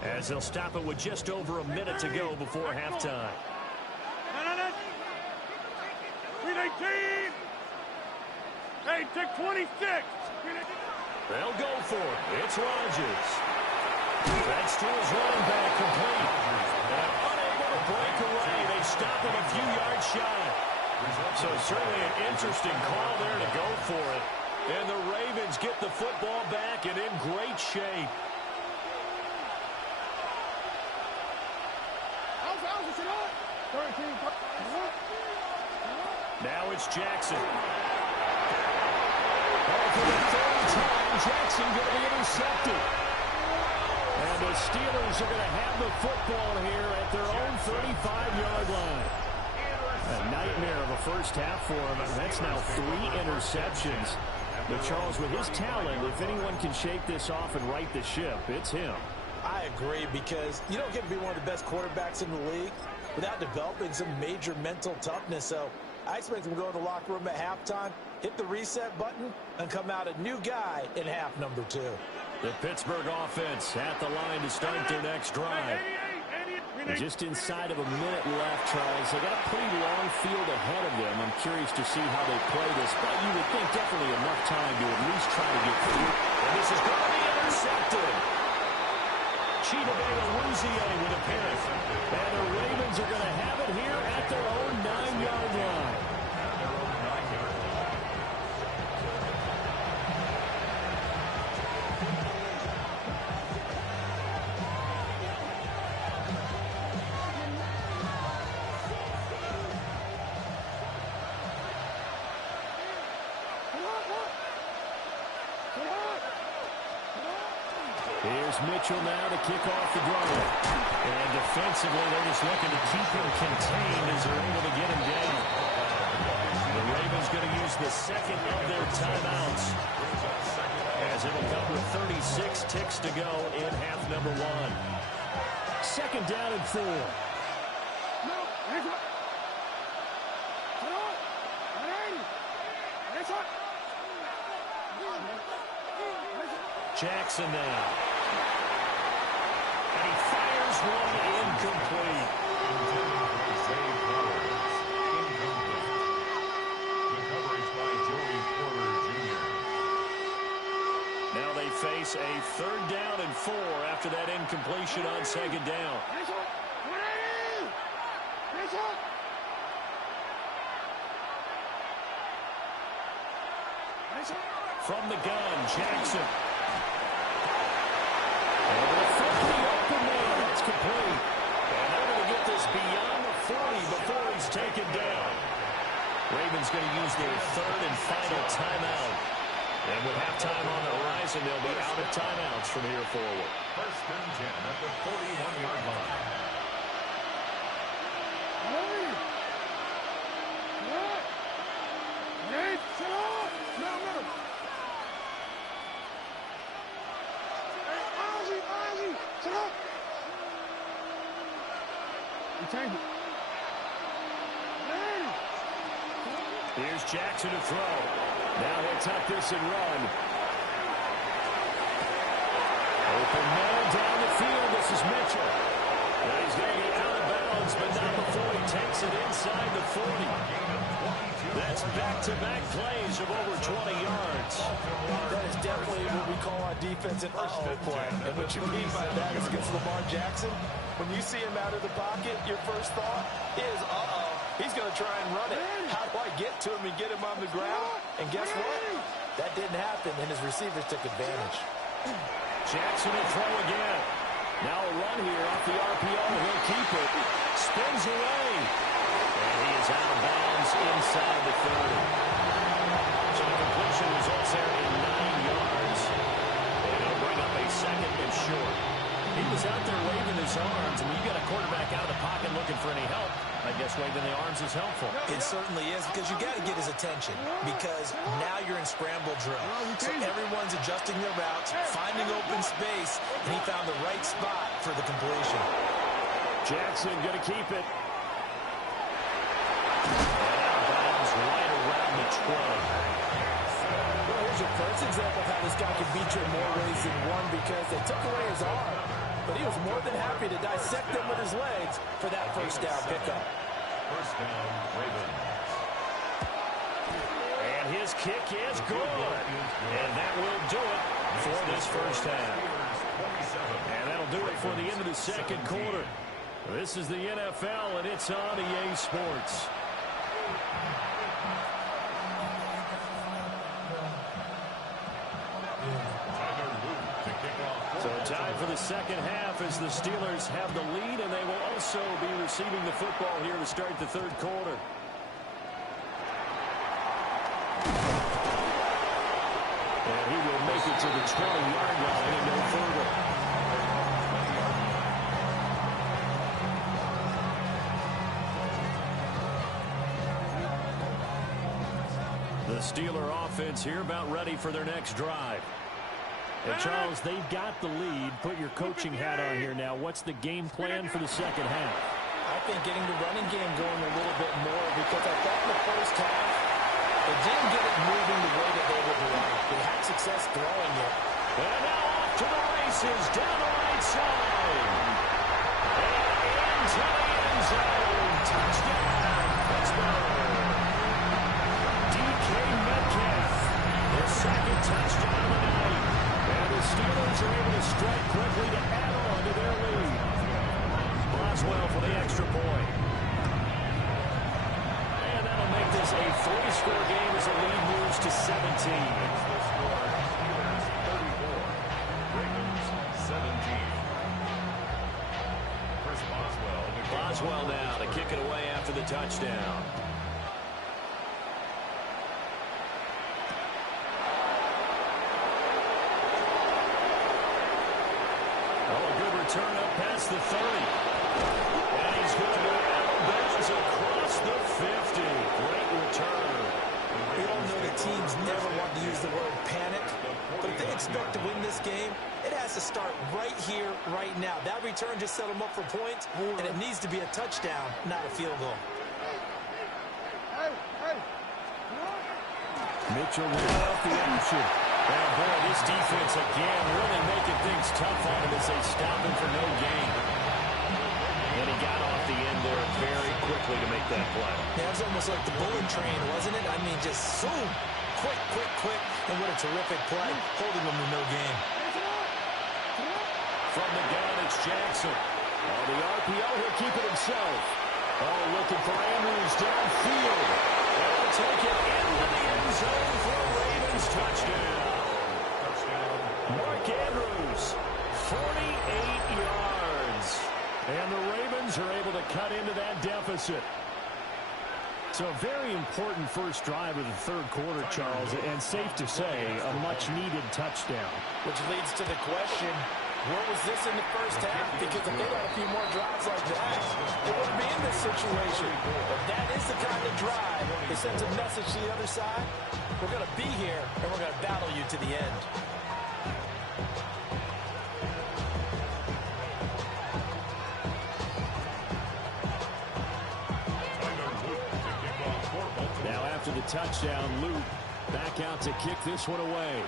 as they'll stop it with just over a minute to go before halftime. Green 18. Hey, take 26. They'll go for it. It's Rodgers. That's to his running back, complete. And unable to break away. They stop him a few yards shy. So certainly an interesting call there to go for it. And the Ravens get the football back and in great shape. Now it's Jackson. Oh, for the 3rd time, Jackson going to be intercepted. And the Steelers are going to have the football here at their own 35-yard line. A nightmare of a first half for him. That's now 3 interceptions. But Charles, with his talent, if anyone can shake this off and right the ship, it's him. I agree, because you don't get to be one of the best quarterbacks in the league without developing some major mental toughness. So I expect him to go to the locker room at halftime, hit the reset button, and come out a new guy in half number 2. The Pittsburgh offense at the line to start their next drive. Just inside of a minute left, Charles. They got a pretty long field ahead of them. I'm curious to see how they play this, but you would think definitely enough time to at least try to get through. And this is going to be intercepted. Chidobe Awuzie with a pick. And the Ravens are going to have it here at their own 9-yard line. Here's Mitchell now to kick off the drive. And defensively, they're just looking to keep him contained as they're able to get him down. The Ravens going to use the 2nd of their timeouts, as it'll come with 36 ticks to go in half number 1. 2nd down and 4. Jackson now. And he fires one incomplete. The coverage by Joey Porter. Steelers a 3rd down and 4 after that incompletion on 2nd down. From the gun, Jackson. And the 50 open man. That's complete. And they're going to get this beyond the 40 before he's taken down. Ravens going to use their 3rd and final timeout. And with halftime on the horizon, they'll be out of timeouts from here forward. 1st and 10 at the 41-yard line. Here's Jackson to throw. Now he'll tuck this and run. Open man down the field. This is Mitchell. Now he's going to be out of bounds, but not before he takes it inside the 40. That's back-to-back plays of over 20 yards. That is definitely what we call our defensive uh-oh play. And what you mean by that is against Lamar Jackson, when you see him out of the pocket, your first thought is, uh-oh, he's going to try and run it. How do I get to him and get him on the ground? And guess what? That didn't happen, and his receivers took advantage. Jackson will throw again. Now a run here off the RPO. He'll keep it. Spins away. And he is out of bounds inside the 30. So the completion results there in 9 yards. And it'll bring up a 2nd and short. He was out there waving his arms. I mean, you got a quarterback out of the pocket looking for any help. I guess waving the arms is helpful. It certainly is, because you got to get his attention, because now you're in scramble drill. So everyone's adjusting their routes, finding open space, and he found the right spot for the completion. Jackson going to keep it. And out of bounds right around the 20. Well, here's your first example of how this guy can beat you in more ways than one, because they took away his arm. But he was more than happy to dissect them with his legs for that 1st down pickup. 1st down, Ravens. And his kick is good. And that will do it for this 1st half. And that'll do it for the end of the 2nd quarter. This is the NFL, and it's on EA Sports. So time for the 2nd half as the Steelers have the lead, and they will also be receiving the football here to start the 3rd quarter. And he will make it to the 20-yard line and no further. The Steeler offense here about ready for their next drive. And Charles, they've got the lead. Put your coaching hat on here now. What's the game plan for the 2nd half? I think getting the running game going a little bit more, because I thought in the 1st half, they didn't get it moving the way that they would like. They had success throwing it. And now off to the races down the right side. And into the end zone. Touchdown, Pittsburgh. DK Metcalf, their 2nd touchdown of the night. And the Steelers are able to strike quickly to add on to their lead. Boswell for the extra point. And that'll make this a 3-score game as the lead moves to 17. Boswell now to kick it away after the touchdown. Turn up past the 30. And he's going to go out of bounds across the 50. Great return. We all know that teams never want to use the word panic, but if they expect to win this game, it has to start right here, right now. That return just set them up for points, and it needs to be a touchdown, not a field goal. Mitchell right off the action. And boy, this defense again really making things tough on him as they stop him for no gain. And he got off the end there very quickly to make that play. Yeah, it was almost like the bullet train, wasn't it? I mean, just zoom, quick, and what a terrific play, holding them to no gain. From the gun, it's Jackson. On the RPO, he'll keep it himself. Oh, looking for Andrews downfield. They'll take it into the end zone for a Ravens touchdown. Mark Andrews, 48 yards. And the Ravens are able to cut into that deficit. So a very important first drive of the third quarter, Charles, and safe to say, a much-needed touchdown. Which leads to the question, where was this in the first half? Because if they got a few more drives like that, they wouldn't be in this situation. But that is the kind of drive that sends a message to the other side. We're going to be here, and we're going to battle you to the end. After the touchdown, Luke back out to kick this one away.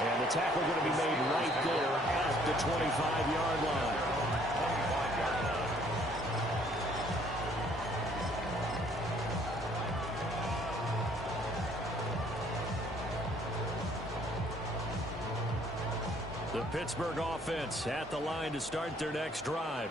And the tackle going to be made right there at the 25-yard line. The Pittsburgh offense at the line to start their next drive.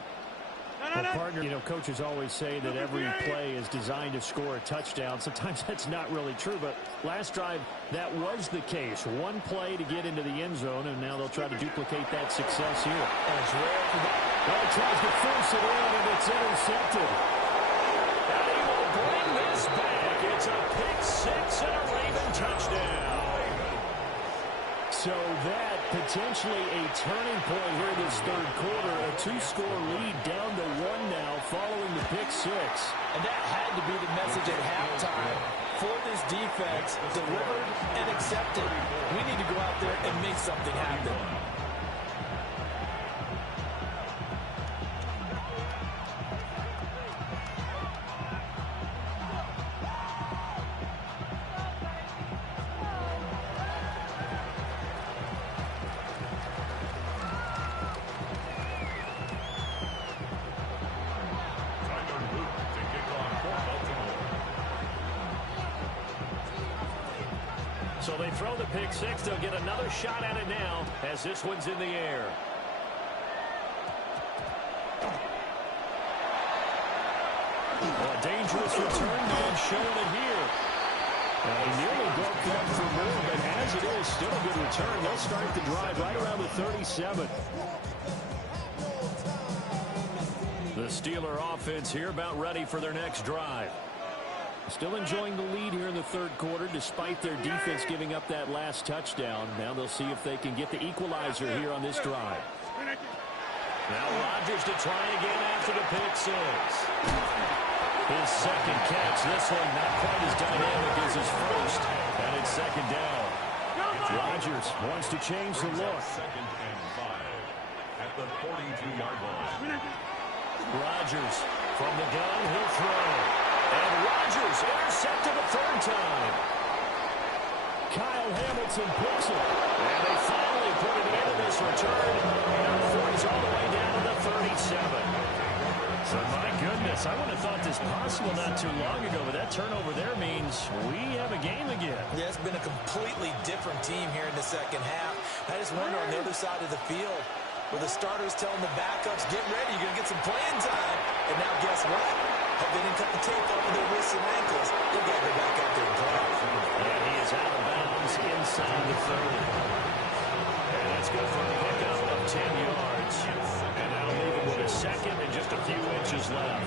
No. Well, partner, you know, coaches always say that every play is designed to score a touchdown. Sometimes that's not really true, but last drive, that was the case. One play to get into the end zone, and now they'll try to duplicate that success here. And it's rare for that. Well, he tries to force it in, and it's intercepted. And he will bring this back. It's a pick six and a Raven touchdown. So that potentially a turning point here this third quarter. A two-score lead down to one now following the pick six. And that had to be the message at halftime for this defense. Delivered and accepted. We need to go out there and make something happen. So they throw the pick six. They'll get another shot at it now as this one's in the air. A dangerous return man showing it here. He nearly broke that for more, but as it is, still a good return. They'll start the drive right around the 37. The Steeler offense here about ready for their next drive. Still enjoying the lead here in the third quarter despite their defense giving up that last touchdown. Now they'll see if they can get the equalizer here on this drive. Now Rodgers to try again after the pick six. His second catch. This one not quite as dynamic as his first. And it's second down. Rodgers wants to change the look. Second and 5 at the 42-yard line. Rodgers from the gun. He'll throw. And Rodgers intercepted a third time. Kyle Hamilton picks it. And they finally put it into this return. And force all the way down to the 37. So, my goodness, I wouldn't have thought this possible not too long ago, but that turnover there means we have a game again. Yeah, it's been a completely different team here in the second half. I just wonder on the other side of the field, where the starters telling the backups, get ready, you're going to get some playing time. And now guess what? Have they didn't cut the tape over their wrists and ankles. They got to go back out there and play. And he is out of bounds inside the 30. And that's good for a pickup of 10 yards. And that'll leave him with a second and just a few inches left.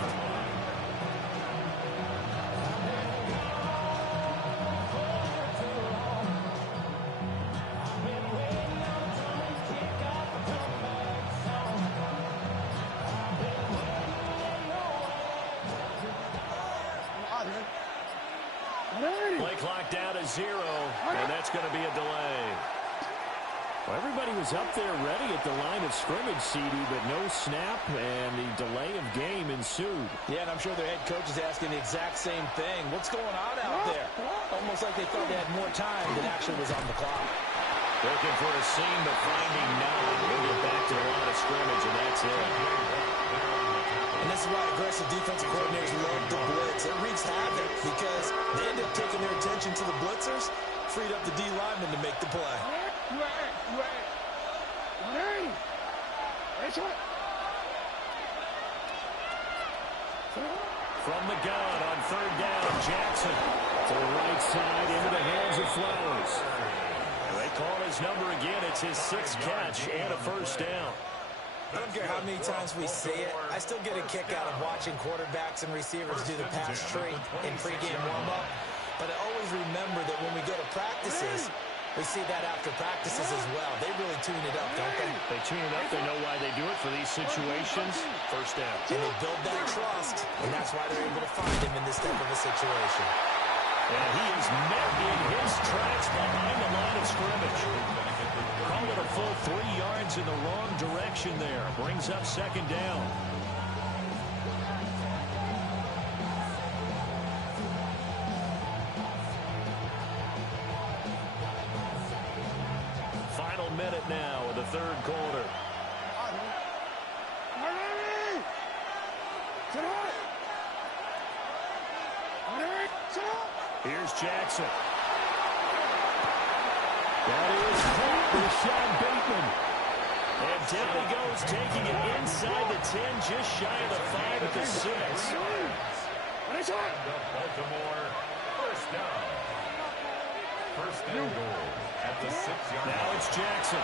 Play clock down to 0, and that's going to be a delay. Well, everybody was up there ready at the line of scrimmage, CD, but no snap, and the delay of game ensued. Yeah, and I'm sure their head coach is asking the exact same thing. What's going on out there? Almost like they thought they had more time than actually was on the clock. Looking for a seam, but finding none. We'll get back to the line of scrimmage, and that's it. And this is why aggressive defensive coordinators love the blitz. It wreaks havoc because they end up taking their attention to the blitzers, freed up the D lineman to make the play. From the gun on third down, Jackson to the right side into the hands of Flowers. They call his number again. It's his 6th catch and a first down. I don't care how many times we see it. I still get a kick out of watching quarterbacks and receivers do the pass tree in pregame warm-up. But I always remember that when we go to practices, we see that after practices as well. They really tune it up, don't they? They tune it up. They know why they do it for these situations. First down. And they build that trust, and that's why they're able to find him in this type of a situation. And he is met in his tracks behind the line of scrimmage. Call it a full 3 yards in the wrong direction there. Brings up second down. Final minute now of the third quarter. Here's Jackson. That is caught for Rashad Bateman. And Dipley goes taking it inside the 10, just shy of the 5 at the 6. Baltimore, first down. First and goal at the 6-yard line. Now it's Jackson.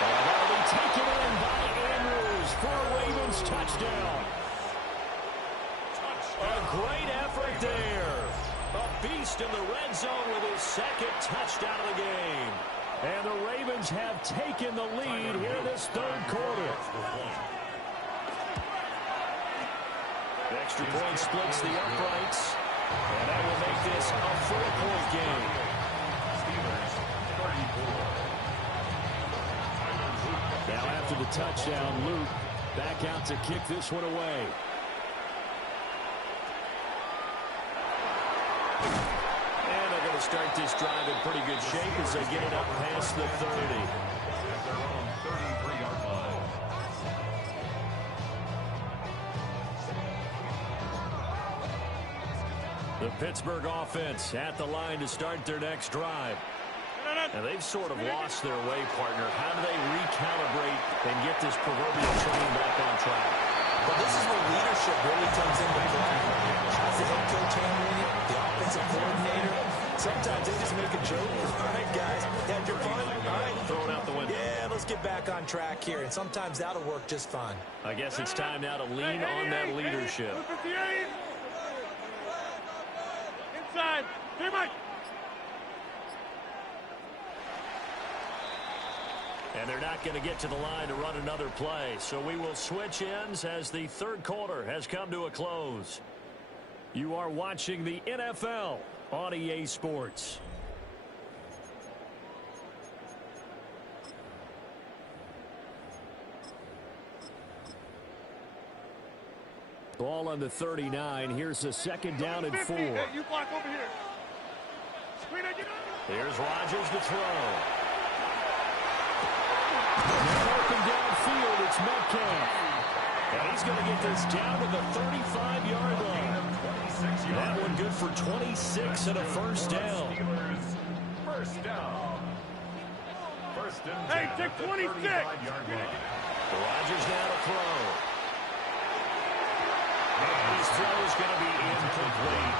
That'll be taken in by Andrews for a Ravens touchdown. A great effort there. A beast in the red zone with his 2nd touchdown of the game. And the Ravens have taken the lead here in this third quarter. The extra point splits the uprights. And that will make this a 4-point game. Steelers, 34. Now after the touchdown, Luke back out to kick this one away. And they're going to start this drive in pretty good shape as they get it up past the 30. At their own 33-yard line. The Pittsburgh offense at the line to start their next drive. And they've sort of lost their way, partner. How do they recalibrate and get this proverbial train back on track? Well, this is where leadership really comes into play. How's the head coach handling it? The offensive coordinator? Sometimes they just make a joke. All right, guys, had your fun? All right. Throw it out the window. Yeah, let's get back on track here. And sometimes that'll work just fine. I guess it's time now to lean on that leadership. 58. Inside. Hey, Mike. And they're not going to get to the line to run another play. So we will switch ends as the third quarter has come to a close. You are watching the NFL on EA Sports. Ball on the 39. Here's the second down and 4. Hey, you block over here. Here's Rodgers to throw. Now open downfield, it's Metcalf. And he's going to get this down to the 35-yard line. That one good for 26 and a first down. First down. First and 10. Hey, take 26. Rodgers now to throw. His throw is going to be incomplete.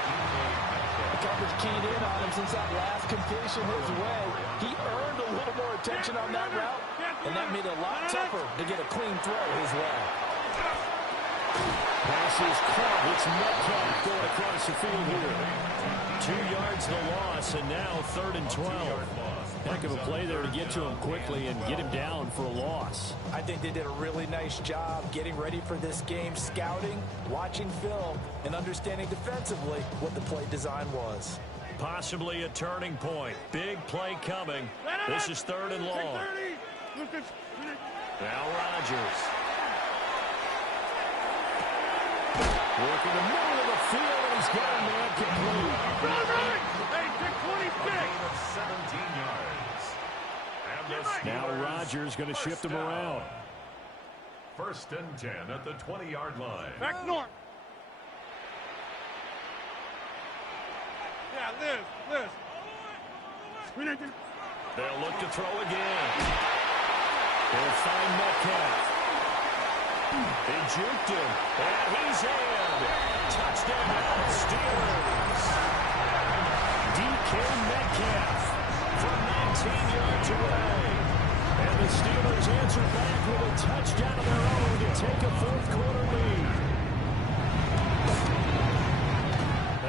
The coverage keyed in on him since that last completion his way. He earned a little more attention on that route, and that made it a lot tougher to get a clean throw his way. Pass is caught. It's Metcalf going across the field here. 2 yards the loss, and now 3rd and 12. Heck of a play there to get to him quickly and get him down for a loss. I think they did a really nice job getting ready for this game, scouting, watching film, and understanding defensively what the play design was. Possibly a turning point. Big play coming. This is 3rd and long. Now Rodgers. Working the middle of the field, and he's got a man complete. Hey, take 26. 17 yards. And the Now Steelers Rodgers going to shift him first down. around. First and 10 at the 20-yard line. Back north. Yeah, Liz. They'll look to throw again. They'll find Metcalf. They juked him, and he's in. Touchdown, Steelers. DK Metcalf from 19 yards away. And the Steelers answer back with a touchdown of their own to take a fourth-quarter lead.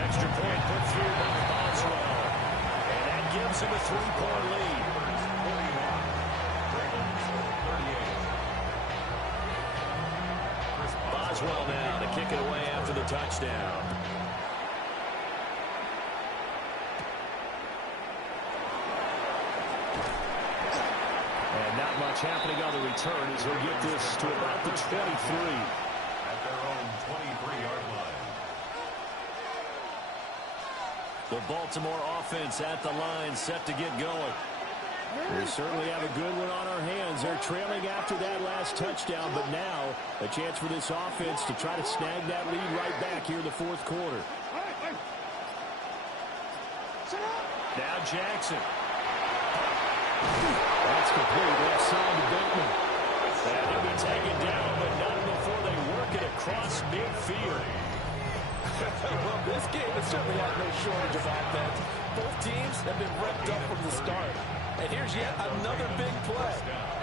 Extra point put through by Boswell. And that gives him a 3-point lead. Boswell now to kick it away after the touchdown. And not much happening on the return as he'll get this to about the 23. At their own 23-yard line. The Baltimore offense at the line, set to get going. We certainly have a good one on our hands. They're trailing after that last touchdown, but now a chance for this offense to try to snag that lead right back here in the fourth quarter. Now Jackson. That's complete. Left side to Bateman. And he'll be taken down, but not before they work it across midfield. Well, this game has certainly had no shortage of offense. Both teams have been revved up from the start. And here's yet another big play.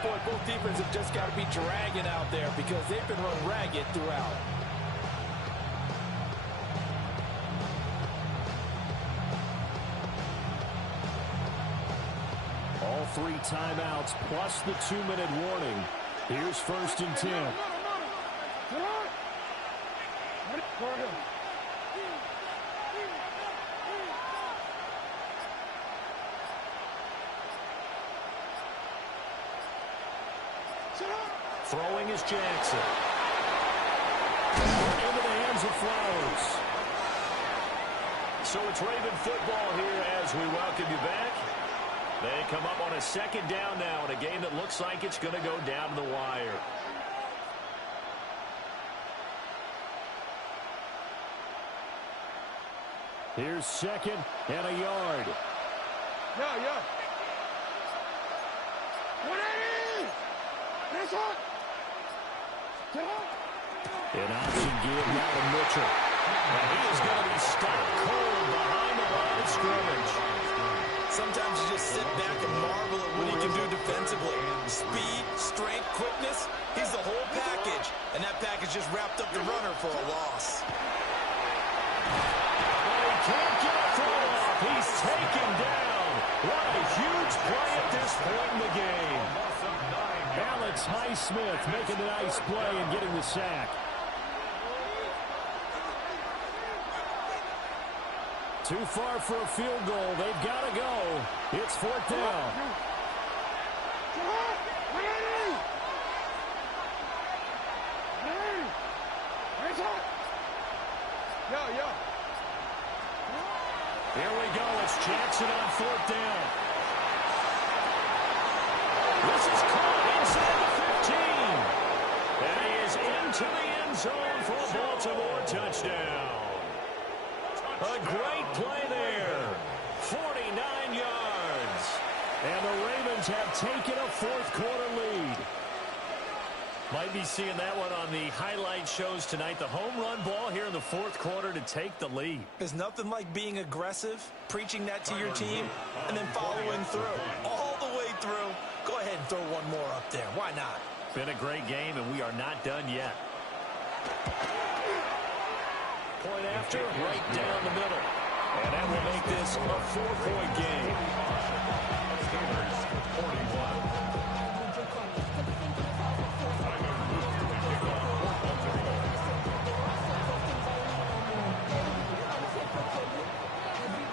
Boy, both defenses have just got to be dragging out there because they've been run ragged throughout. All 3 timeouts plus the 2-minute warning. Here's first and 10. Throwing is Jackson. Into the hands of Flowers. So it's Raven football here as we welcome you back. They come up on a second down now in a game that looks like it's going to go down to the wire. Here's second and a yard. Yeah. An option give now to Mitchell. And he is going to be stopped cold behind the line of scrimmage. Sometimes you just sit back and marvel at what he can do defensively. Speed, strength, quickness, he's the whole package. And that package just wrapped up the runner for a loss. But he can't get a throw off. He's taken down. What a huge play at this point in the game. Alex Highsmith making the nice play and getting the sack. Too far for a field goal. They've got to go. It's fourth down. Here we go. It's Jackson on fourth down. This is caught inside the 15. And he is into the end zone for a Baltimore touchdown. A great play there. 49 yards. And the Ravens have taken a fourth-quarter lead. Might be seeing that one on the highlight shows tonight. The home run ball here in the fourth quarter to take the lead. There's nothing like being aggressive, preaching that to your team, and then following through. All the way through. Go ahead and throw one more up there. Why not? Been a great game, and we are not done yet. Point after, right down the middle. And that will make this a 4-point game. Steelers 41.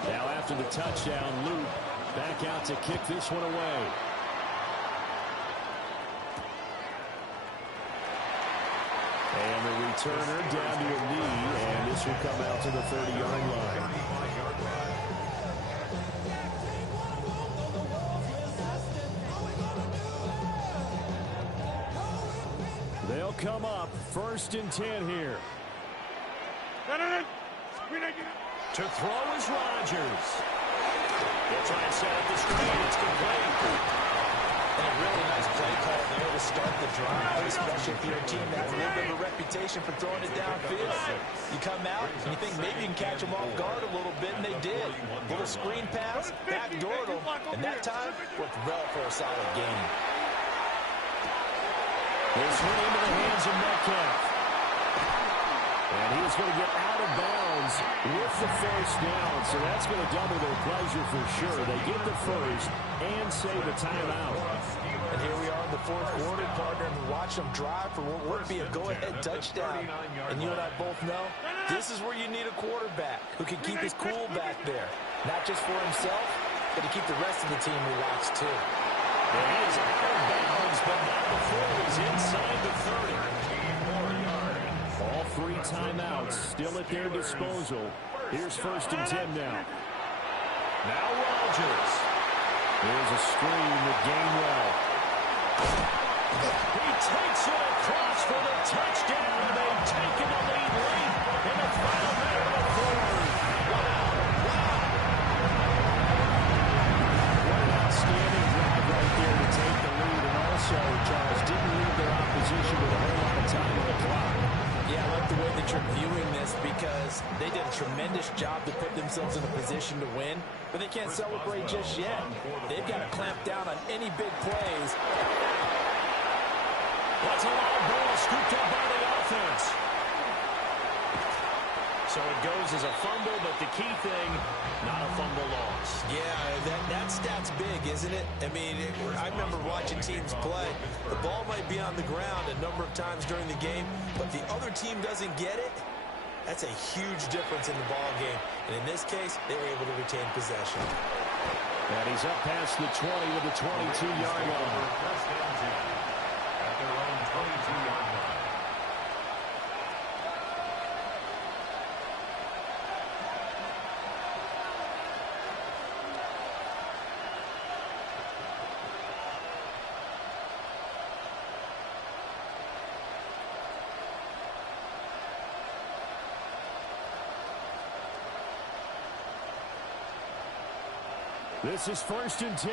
Now after the touchdown, Luke back out to kick this one away. And the returner down to a knee, and this will come out to the 30-yard line. They'll come up. 1st and 10 here. To throw is Rodgers. They'll try and set up the screen. It's complete. And a really nice play call there to start the drive, especially if you're a team that has a little bit of a reputation for throwing it downfield. You come out and you think maybe you can catch them off guard a little bit, and they did. Little screen pass, backdoored them, and that time worked well for a solid gain. This one into the hands of Metcalf. And he's going to get out of bounds with the 1st down, so that's going to double their pleasure for sure. They get the 1st and save a timeout. And here we are in the 4th quarter, partner, and watch them drive for what would be a go-ahead touchdown. And you and I both know this is where you need a quarterback who can keep his cool back there. Not just for himself, but to keep the rest of the team relaxed too. And he is out of bounds, but not before he's inside the 30. All 3 timeouts still at their disposal. Here's 1st and 10 now. Now Rodgers. Here's a screen with Gainwell. He takes it across for the touchdown, and they've taken the lead late in the final minute of the 4th. What an outstanding drive right there to take the lead, and also, Charles, didn't leave their opposition with a whole lot of time on the clock. Yeah, I like the way that you're viewing this because they did a tremendous job to put themselves in a position to win, but they can't celebrate just yet. They've got to clamp down on any big plays. That's a long ball scooped up by the offense. So it goes as a fumble, but the key thing, not a fumble loss. Yeah, that stat's big, isn't it? I mean, I remember watching teams play. The ball might be on the ground a number of times during the game, but the other team doesn't get it. That's a huge difference in the ball game. And in this case, they were able to retain possession. And he's up past the 20 with the 22-yard line. At their own 22-yard line. This is 1st and 10.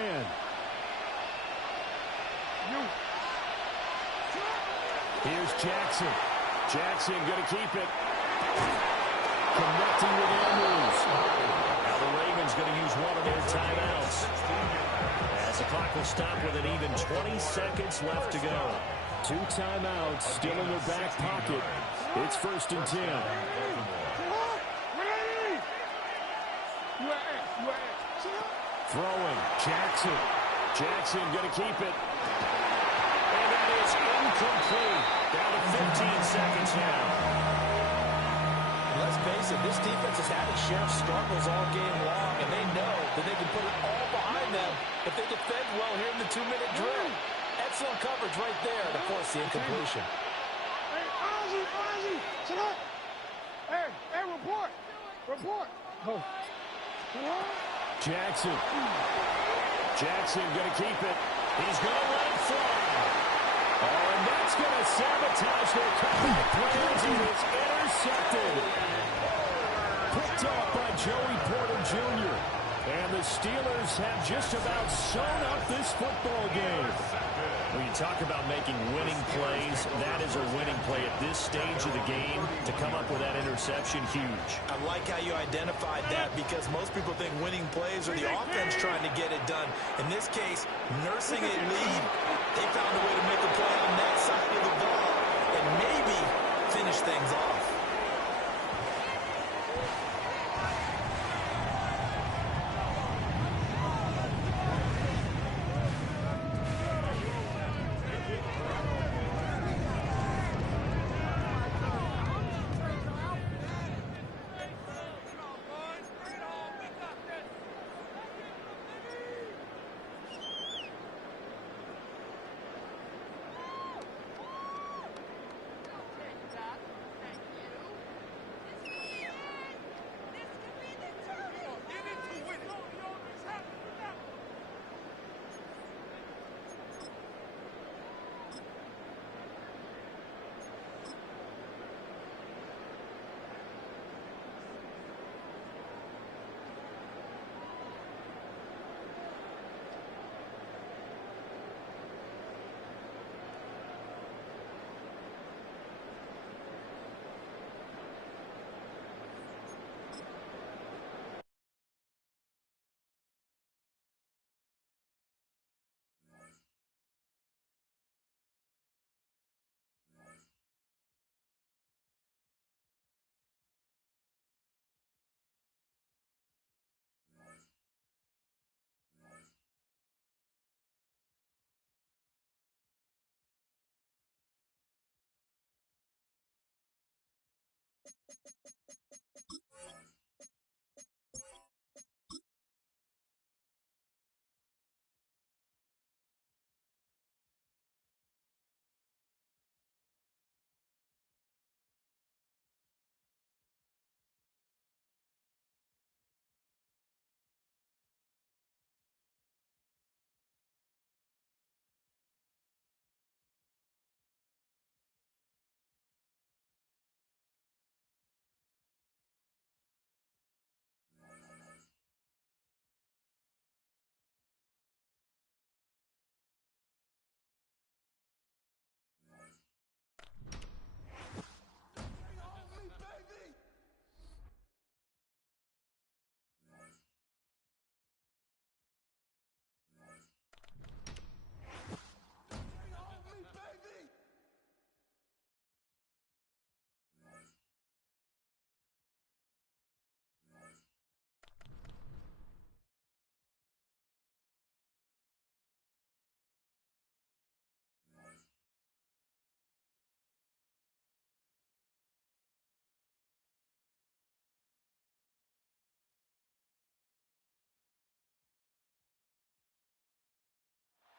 Here's Jackson. Jackson going to keep it. Connecting with Andrews. Now the Ravens going to use one of their timeouts. As the clock will stop with an even 20 seconds left to go. 2 timeouts still in their back pocket. It's 1st and 10. Throwing, Jackson. Jackson going to keep it. And that is incomplete. Down to 15 seconds now. Let's face it, this defense has had its share of struggles all game long, and they know that they can put it all behind them if they defend well here in the 2-minute drill. Excellent coverage right there to force the incompletion. Hey, Ozzie, sit up. Hey, report. Oh. Jackson going to keep it. He's going to let it fly. Oh, and that's going to sabotage their comeback plans, and it's intercepted. Picked off by Joey Porter Jr. And the Steelers have just about sewn up this football game. When you talk about making winning plays, that is a winning play at this stage of the game. To come up with that interception, huge. I like how you identified that because most people think winning plays are the offense trying to get it done. In this case, nursing a lead, they found a way to make a play on that side of the ball and maybe finish things off.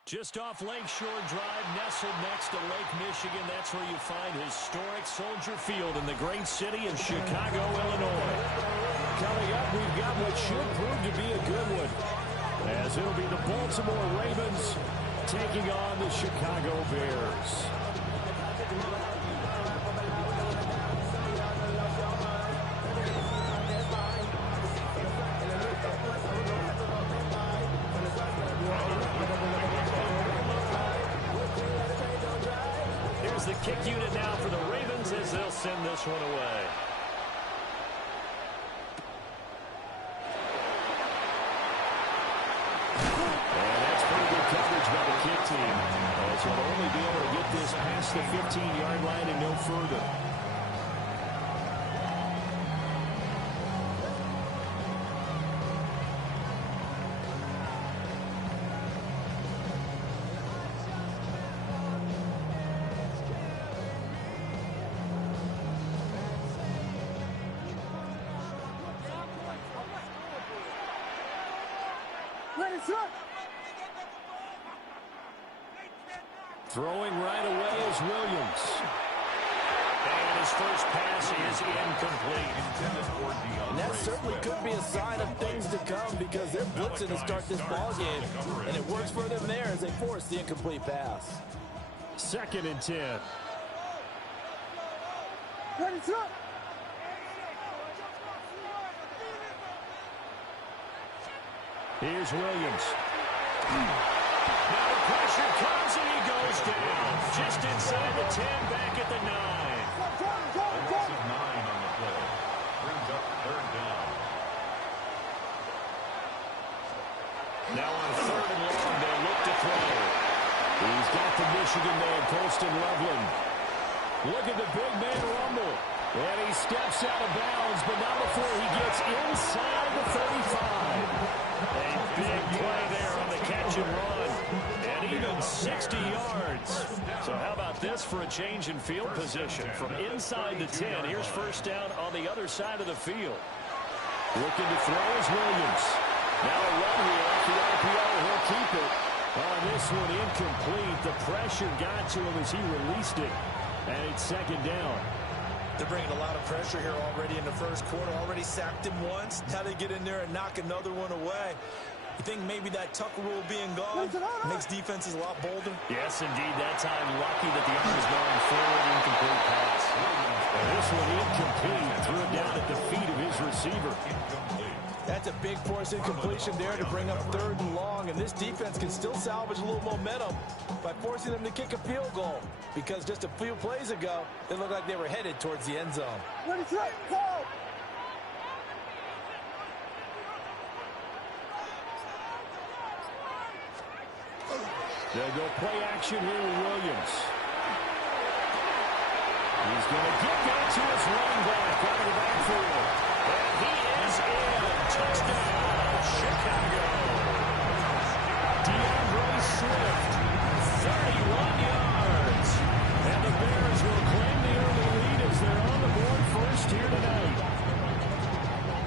Just off Lakeshore Drive, nestled next to Lake Michigan. That's where you find historic Soldier Field in the great city of Chicago, Illinois. Coming up, we've got what should prove to be a good one, as it'll be the Baltimore Ravens taking on the Chicago Bears. Here's the kick unit now for the Ravens as they'll send this one away. And that's pretty good coverage by the kick team, as he'll only be able to get this past the 15-yard line and no further. Throwing right away is Williams. And his first pass is incomplete. And that certainly could be a sign of things to come, because they're blitzing to start this ball game, and it works for them there as they force the incomplete pass. 2nd and 10. Here's Williams. Now the pressure comes and he goes down. Just inside the 10, back at the 9. A loss of 9 on the play. Brings up 3rd down. Now on 3rd and long, they'll look to throw. He's got the Michigan man, Colston Loveland. Look at the big man rumble. And he steps out of bounds, but not before he gets inside the 35. A big play there on the catch and run. And even 60 yards. So how about this for a change in field position? From inside the 10, here's first down on the other side of the field. Looking to throw is Williams. Now a run here off the RPO. He'll keep it. On this one, incomplete. The pressure got to him as he released it. And it's 2nd down. They're bringing a lot of pressure here already in the first quarter. Already sacked him once. Now they get in there and knock another one away. You think maybe that Tucker rule being gone makes defenses a lot bolder? Yes, indeed. That time, lucky that the arm is going forward. Incomplete pass. And this one incomplete. Threw it down at the feet of his receiver. That's a big force incompletion there to bring up 3rd and long, and this defense can still salvage a little momentum by forcing them to kick a field goal, because just a few plays ago, they looked like they were headed towards the end zone. They'll go play action here with Williams. He's going to get that to his running back out of the backfield. And he is in. Touchdown, Chicago. DeAndre Swift, 31 yards. And the Bears will claim the early lead as they're on the board first here tonight.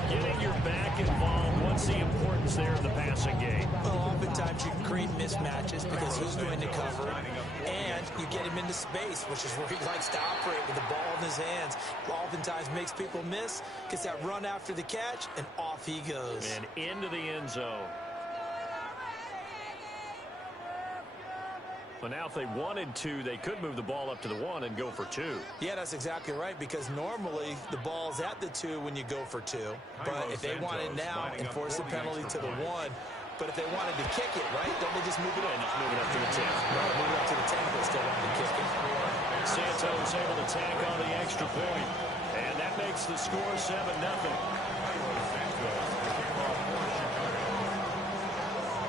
Getting your back involved, what's the importance there in the passing game? Well, oftentimes you can create mismatches because who's going to cover it, and you get him into space, which is where he likes to operate with the ball in his hands. Oftentimes makes people miss, gets that run after the catch, and off he goes. And into the end zone. But now if they wanted to, they could move the ball up to the 1 and go for 2. Yeah, that's exactly right, because normally the ball's at the 2 when you go for 2. But if they want it now, enforce the penalty to the 1. But if they wanted to kick it, right, don't they just move it up? Just move it up to the 10. No, move it up to the 10, but still want to kick it. Santos able to tack on the extra point. And that makes the score 7-0.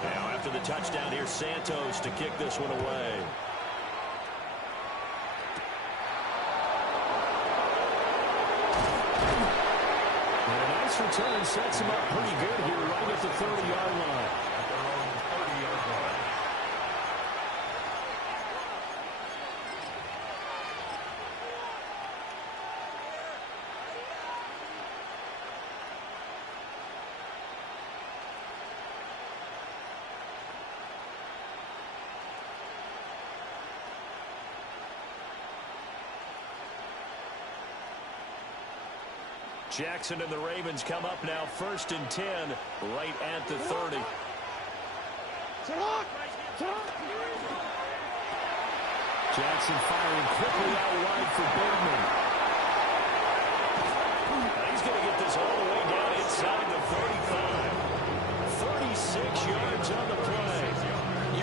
Now after the touchdown, here's Santos to kick this one away. And a nice return sets him up pretty good here right at the 30-yard line. Jackson and the Ravens come up now 1st and 10 right at the 30. Jackson firing quickly out wide for Bateman. He's going to get this all the way down inside the 35. 36 yards on the play.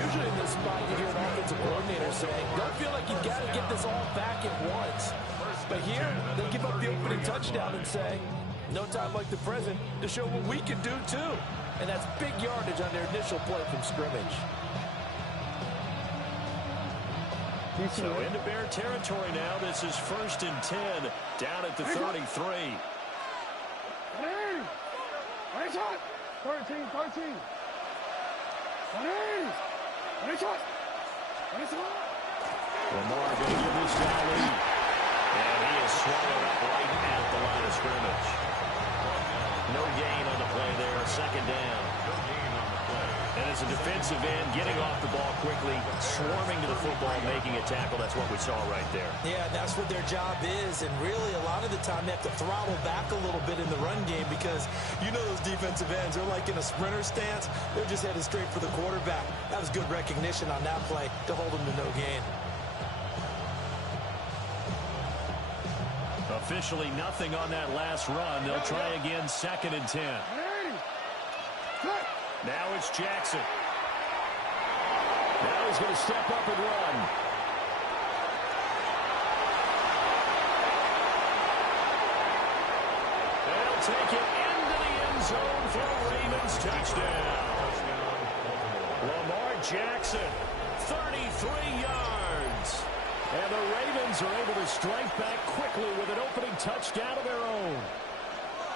Usually in this spot, you hear an offensive coordinator saying, don't feel like you've got to get this all back at once. But here, they give up the opening touchdown and say, no time like the present to show what we can do too. And that's big yardage on their initial play from scrimmage. So into Bear territory now. This is 1st and 10 down at the 33. 13. Lamar going to give this guy a lead. And he is swallowed up right at the line of scrimmage. No gain on the play there. 2nd down. And as a defensive end, getting off the ball quickly, swarming to the football, making a tackle. That's what we saw right there. Yeah, that's what their job is. And really, a lot of the time, they have to throttle back a little bit in the run game because you know those defensive ends, they're like in a sprinter stance. They're just headed straight for the quarterback. That was good recognition on that play to hold them to no gain. Officially nothing on that last run. They'll try again 2nd and 10. Now it's Jackson. Now he's going to step up and run. They'll take it into the end zone for a Ravens touchdown. Lamar Jackson, 33 yards. And the Ravens are able to strike back quickly with an opening touchdown of their own.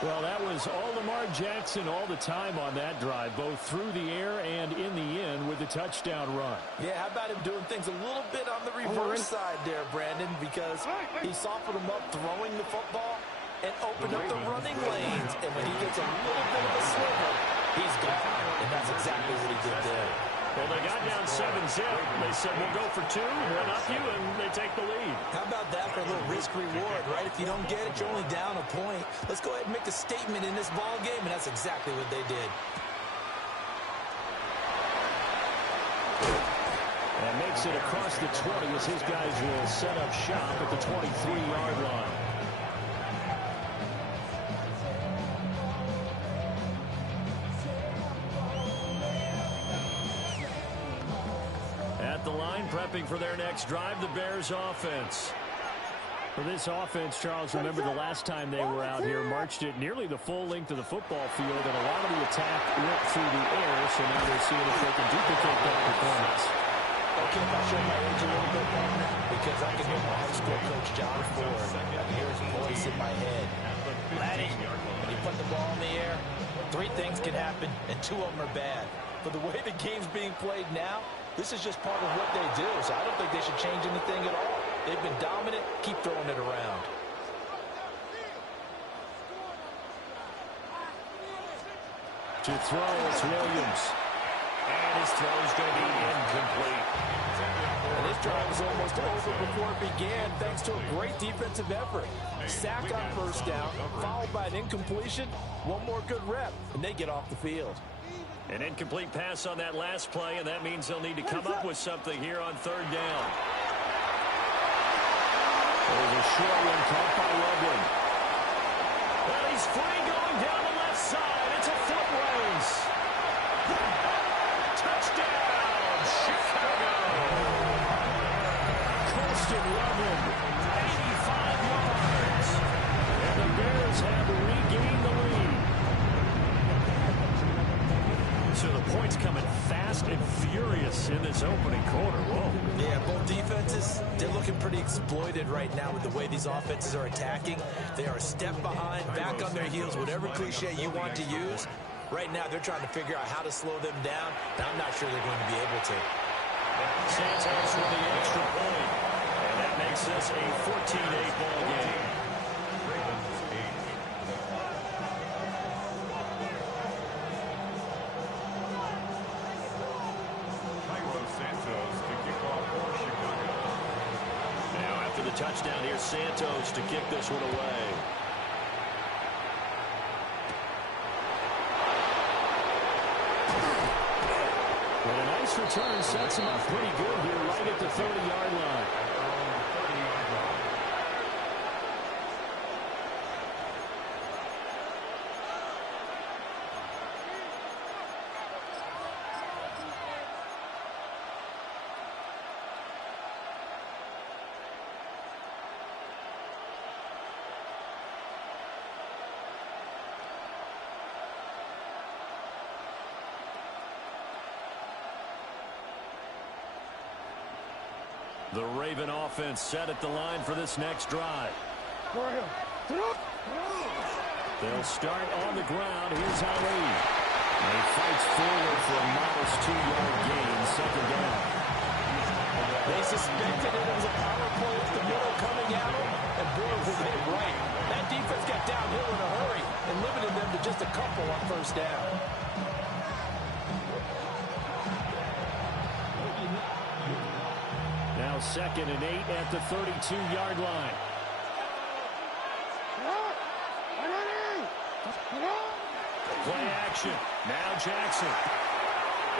Well, that was all Lamar Jackson all the time on that drive, both through the air and in the end with the touchdown run. Yeah, how about him doing things a little bit on the reverse side there, Brandon, because he softened him up throwing the football and opened up the running lanes. And when he gets a little bit of a sliver, he's gone. And that's exactly what he did there. Well, they got down 7-0. They said, we'll go for 2, one up you, and they take the lead. How about that for a little risk-reward, right? If you don't get it, you're only down a point. Let's go ahead and make a statement in this ball game, and that's exactly what they did. And makes it across the 20 as his guys will set up shop at the 23-yard line. At the line, prepping for their next drive, the Bears offense. For this offense, Charles, remember the last time they were out here, marched it nearly the full length of the football field, and a lot of the attack went through the air, so now they're seeing if they can duplicate that performance. Okay, I'll show my age a little bit, partner, because I can hear my high school coach, John Ford. I can hear his voice in my head. Laddie, when you put the ball in the air, 3 things can happen, and 2 of them are bad. But the way the game's being played now, this is just part of what they do, so I don't think they should change anything at all. They've been dominant. Keep throwing it around. To throw, it's Williams. And his throw is going to be incomplete. And this drive was almost over before it began, thanks to a great defensive effort. Sack on 1st down, followed by an incompletion. One more good rep, and they get off the field. An incomplete pass on that last play, and that means they'll need to come up with something here on 3rd down. There's a short one caught by Loveland. Well, he's free going down the left side. It's a foot race. Touchdown, Chicago. Colston Loveland, 85 yards. And the Bears have regained the lead. So the points coming fast and furious in this opening quarter. Whoa. Yeah, both defenses, they're looking pretty exploited right now with the way these offenses are attacking. They are a step behind, back on their heels, whatever cliche you want to use. Right now, they're trying to figure out how to slow them down, and I'm not sure they're going to be able to. Santos with the extra point. And that makes this a 14-8 ball game. Touchdown here, Santos to kick this one away. Well, a nice return sets him up pretty good here right at the 30-yard line. The Raven offense set at the line for this next drive. They'll start on the ground. Here's Na-illy. He fights forward for a modest 2-yard gain, second down. They suspected it was a power play with the middle coming at them, and boy, was it hit right. That defense got downhill in a hurry and limited them to just a couple on first down. Now 2nd and 8 at the 32-yard line. Play action. Now Jackson.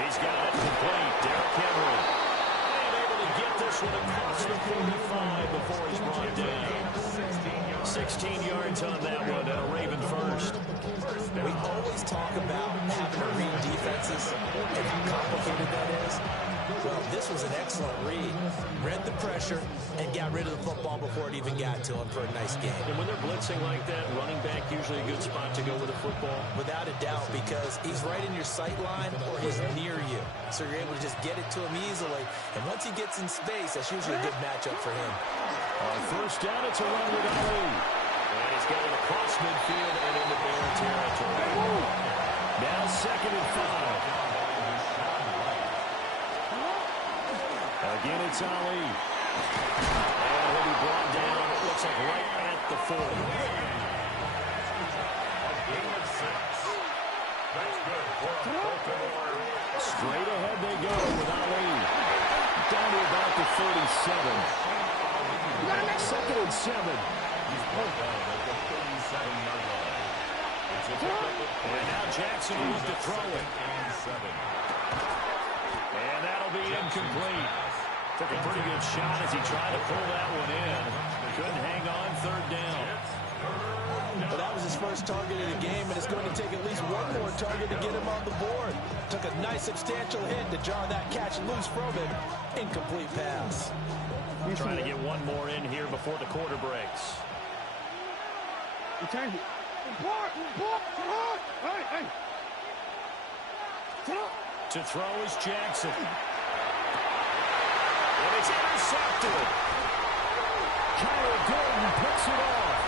He's got it complete. Derrick Henry. And able to get this one across the 45 before he's brought down. 16 yards on that one, and a Raven first. We always talk about having to read defenses and how complicated that is. Well, this was an excellent read. Read the pressure and got rid of the football before it even got to him for a nice game. And when they're blitzing like that, running back usually a good spot to go with the football. Without a doubt, because he's right in your sight line or he's near you. So you're able to just get it to him easily. And once he gets in space, that's usually a good matchup for him. On first down, it's a run with Na-illy. And he's got it across midfield and into Bear territory. Now 2nd and 5. Again, it's Na-illy. And he'll be brought down, it looks like right at the 40. Straight ahead they go with Na-illy. Down to about the 37. 2nd and 7. And now Jackson will look to throw it. And that'll be incomplete. Took a pretty good shot as he tried to pull that one in. Couldn't hang on, 3rd down. But that was his first target of the game, and it's going to take at least one more target to get him on the board. Took a nice substantial hit to jar that catch loose from him. Incomplete pass. Trying to get one more in here before the quarter breaks. To throw is Jackson. And it's intercepted. Kyler Gordon picks it off.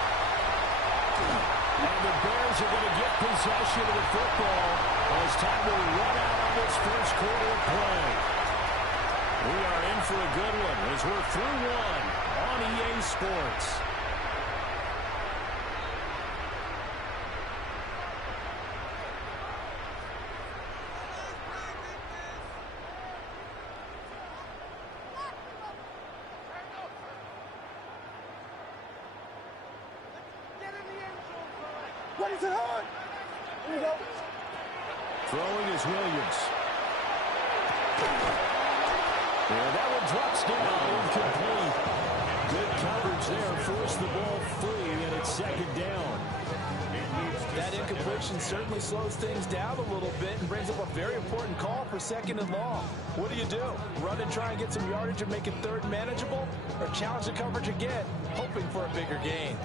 And the Bears are going to get possession of the football as time to run out on this first quarter of play. We are in for a good one as we're through one on EA Sports. Throwing is Williams. And that one drops down, incomplete. Good coverage there, forced the ball free, and it's 2nd down. That incompletion certainly slows things down a little bit and brings up a very important call for 2nd and long. What do? Run and try and get some yardage and make it 3rd manageable? Or challenge the coverage again, hoping for a bigger gain?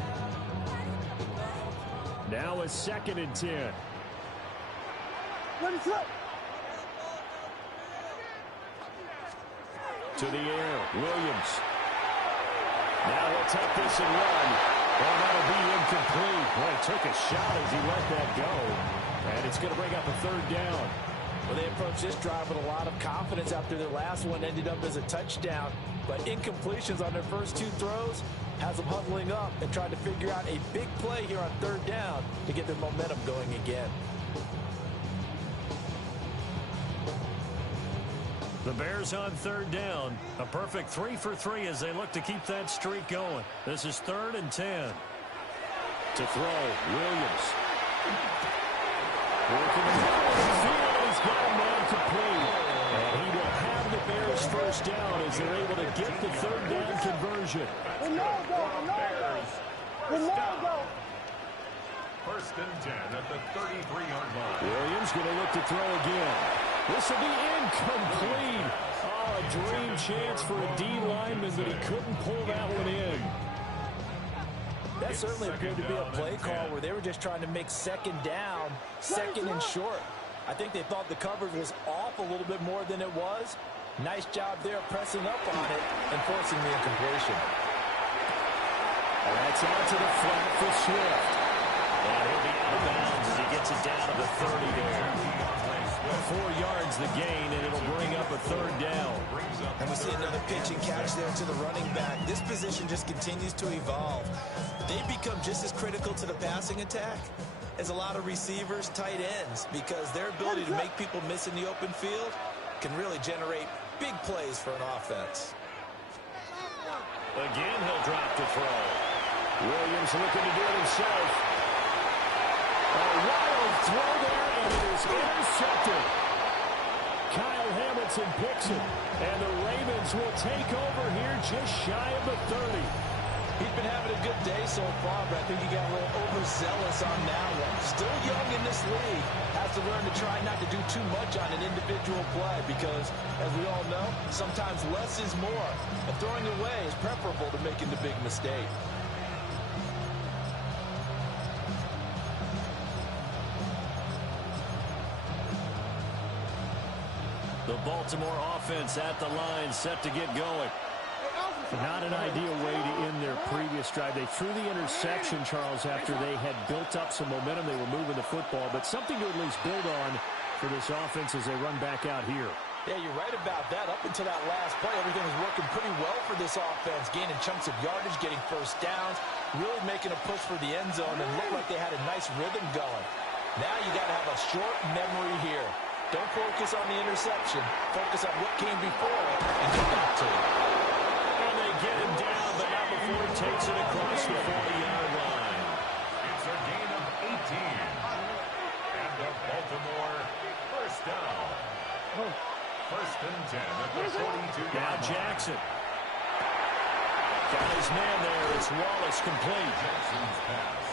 Now a 2nd and 10. To the air, Williams. Now he'll take this and run. Well, that'll be incomplete. Boy, took a shot as he let that go. And it's going to bring up a 3rd down. Well, they approached this drive with a lot of confidence after their last one ended up as a touchdown. But incompletions on their first 2 throws has them huddling up and trying to figure out a big play here on 3rd down to get their momentum going again. The Bears on 3rd down. A perfect 3 for 3 as they look to keep that streak going. This is 3rd and 10. To throw, Williams. Working the field, he's got a man complete. first down as they're able to get the third down conversion. First and 10 at the 33-yard line. Williams going to look to throw again. This will be incomplete. Oh, a dream chance for a D lineman, but he couldn't pull that one in. That certainly appeared to be a play call where they were just trying to make second down, second and short. I think they thought the coverage was off a little bit more than it was. Nice job there pressing up on it and forcing the incompletion. That's out to the flat for Swift. And he'll be out of bounds as he gets it down to the 30 there. 4 yards the gain, and it'll bring up a third down. And we see another pitch and catch there to the running back. This position just continues to evolve. They become just as critical to the passing attack as a lot of receivers, tight ends, because their ability to make people miss in the open field can really generate big plays for an offense. Again, he'll drop to throw. Williams looking to do it himself. A wild throw there, and it is intercepted. Kyle Hamilton picks it, and the Ravens will take over here just shy of the 30. He's been having a good day so far, but I think he got a little overzealous on that one. Still young in this league. Has to learn to try not to do too much on an individual play because, as we all know, sometimes less is more. And throwing away is preferable to making the big mistake. The Baltimore offense at the line, set to get going. Not an ideal way to end their previous drive. They threw the interception, Charles, after they had built up some momentum. They were moving the football, but something to at least build on for this offense as they run back out here. Yeah, you're right about that. Up until that last play, everything was working pretty well for this offense, gaining chunks of yardage, getting first downs, really making a push for the end zone, and looked like they had a nice rhythm going. Now you got to have a short memory here. Don't focus on the interception. Focus on what came before it and get back to it. And they get him down, but not before he takes it across the 40-yard line. It's a gain of 18. And the Baltimore first down. First and 10 at the 42-yard line. Now Jackson. Got his man there. It's Wallace complete. Jackson's pass.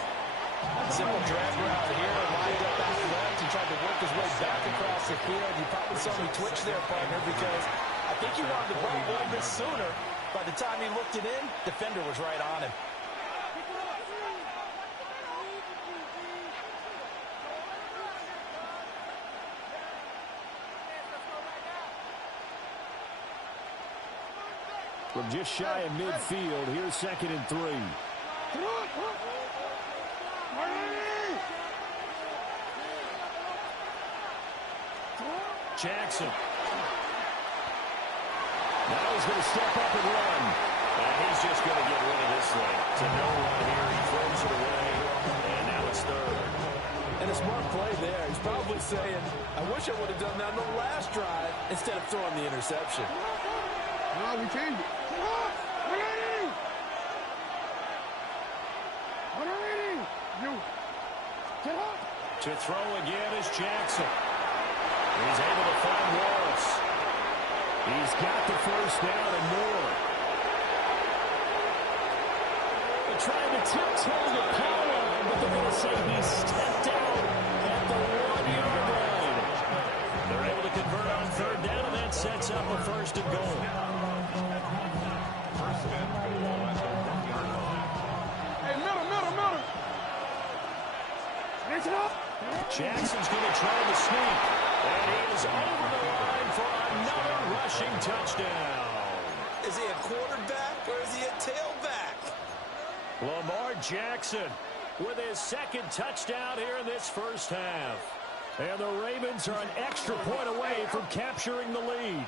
Simple drag route here, lined up back left and tried to work his way back across the field. You probably saw me twitch there, partner, because I think he wanted the ball a little bit sooner. By the time he looked it in, defender was right on him. From just shy of midfield, here's 2nd and 3. Jackson. Now he's going to step up and run. And he's just going to get rid of this thing. To no one here. He throws it away. And now it's 3rd. And a smart play there. He's probably saying, I wish I would have done that on the last drive instead of throwing the interception. No, we changed it. To throw again is Jackson. He's able to find Wallace. He's got the first down and more. They're trying to tiptoe the power line, but they're going to say he stepped out at the 1-yard line. They're able to convert on 3rd down, and that sets up a 1st and goal. First and goal at the 1-yard line. Hey, middle. Mix it up. Jackson's going to try to sneak. And he is over the line for another rushing touchdown. Is he a quarterback or is he a tailback? Lamar Jackson with his 2nd touchdown here in this first half. And the Ravens are an extra point away from capturing the lead.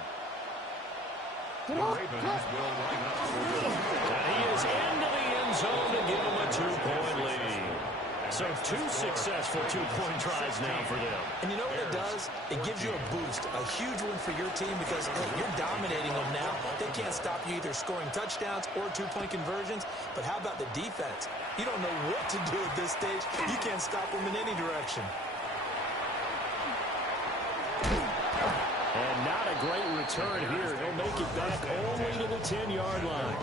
The Ravens will line up for the And he is into the end zone to give them a 2-point lead. So 2 successful 2-point tries now for them. And you know what it does? It gives you a boost, a huge win for your team because hey, you're dominating them now. They can't stop you either scoring touchdowns or 2-point conversions. But how about the defense? You don't know what to do at this stage. You can't stop them in any direction. And not a great return here. He'll take it back only to the 10-yard line.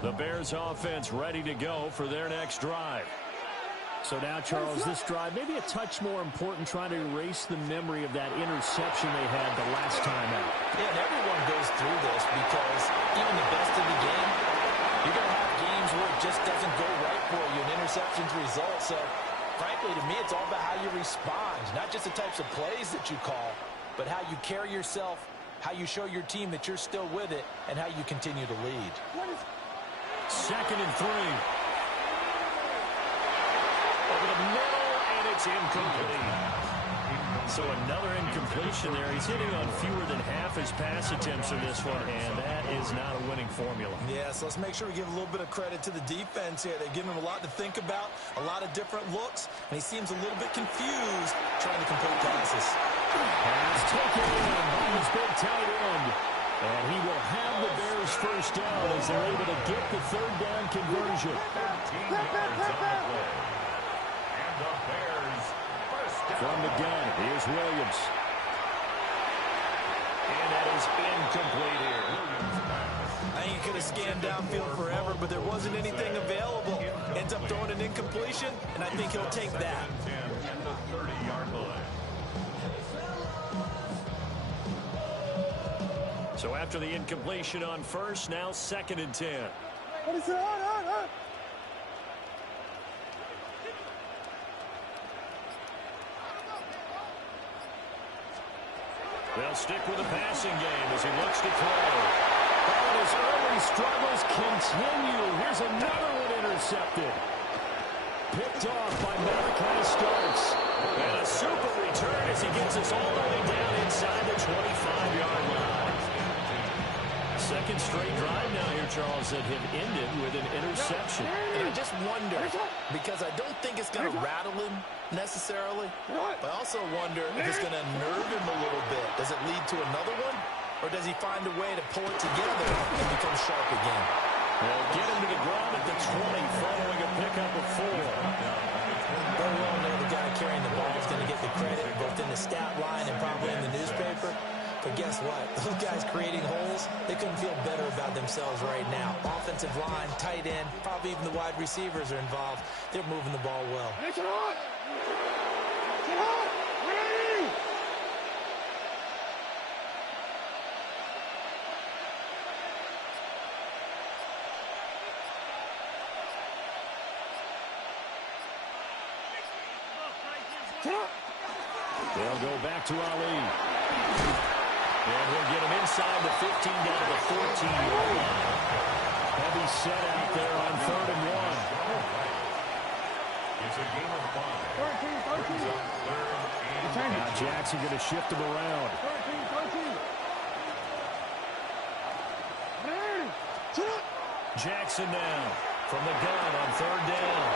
The Bears offense ready to go for their next drive. So now, Charles, this drive maybe a touch more important, trying to erase the memory of that interception they had the last time out. Yeah, and everyone goes through this because even the best of the game, you're going to have games where it just doesn't go right for you, and interceptions result. So, frankly, to me, it's all about how you respond, not just the types of plays that you call, but how you carry yourself, how you show your team that you're still with it, and how you continue to lead. 2nd and 3. Over the middle, and it's incomplete. So another incompletion there. He's hitting on fewer than half his pass attempts in this one, and that is not a winning formula. Yeah, so let's make sure we give a little bit of credit to the defense here. They're giving him a lot to think about, a lot of different looks, and he seems a little bit confused trying to complete passes. Pass taken in by his big tight end. And he will have the Bears first down as they're able to get the 3rd down conversion. From the gun, here's Williams. And that is incomplete here. I think he could have scanned downfield forever, but there wasn't anything available. Ends up throwing an incompletion, and I think he'll take that. And the 30-yard line. So after the incompletion on first, now 2nd and 10. They'll stick with the passing game as he looks to throw. And his early struggles continue. Here's another one intercepted. Picked off by Malachi Starks. And a super return as he gets us all the way down inside the 25-yard line. 2nd straight drive now here, Charles, that have ended with an interception. And I just wonder, because I don't think it's going to rattle him necessarily, but I also wonder if it's going to nerve him a little bit. Does it lead to another one, or does he find a way to pull it together and become sharp again? They'll get him to the ground at the 20 following a pickup of 4. Very well know the guy carrying the ball is going to get the credit both in the stat line and probably in the newspaper. But guess what? Those guys creating holes, they couldn't feel better about themselves right now. Offensive line, tight end, probably even the wide receivers are involved. They're moving the ball well. They'll go back to Ali. And he'll get him inside the 15 down to the 14-yard line. Heavy set out there on 3rd and 1. It's a game of 5. Now Jackson going to shift him around. Jackson now from the gun on 3rd down.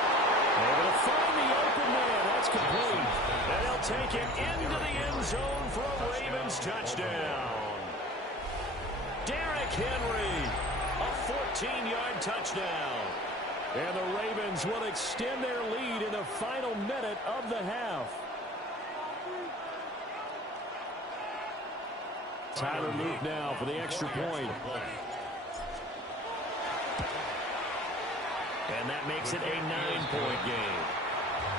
Able to find the open man. That's complete. And they'll take it into the end zone for a Ravens touchdown. Derrick Henry, a 14-yard touchdown. And the Ravens will extend their lead in the final minute of the half. Tyler Luke now for the extra point. And that makes it a 9-point game.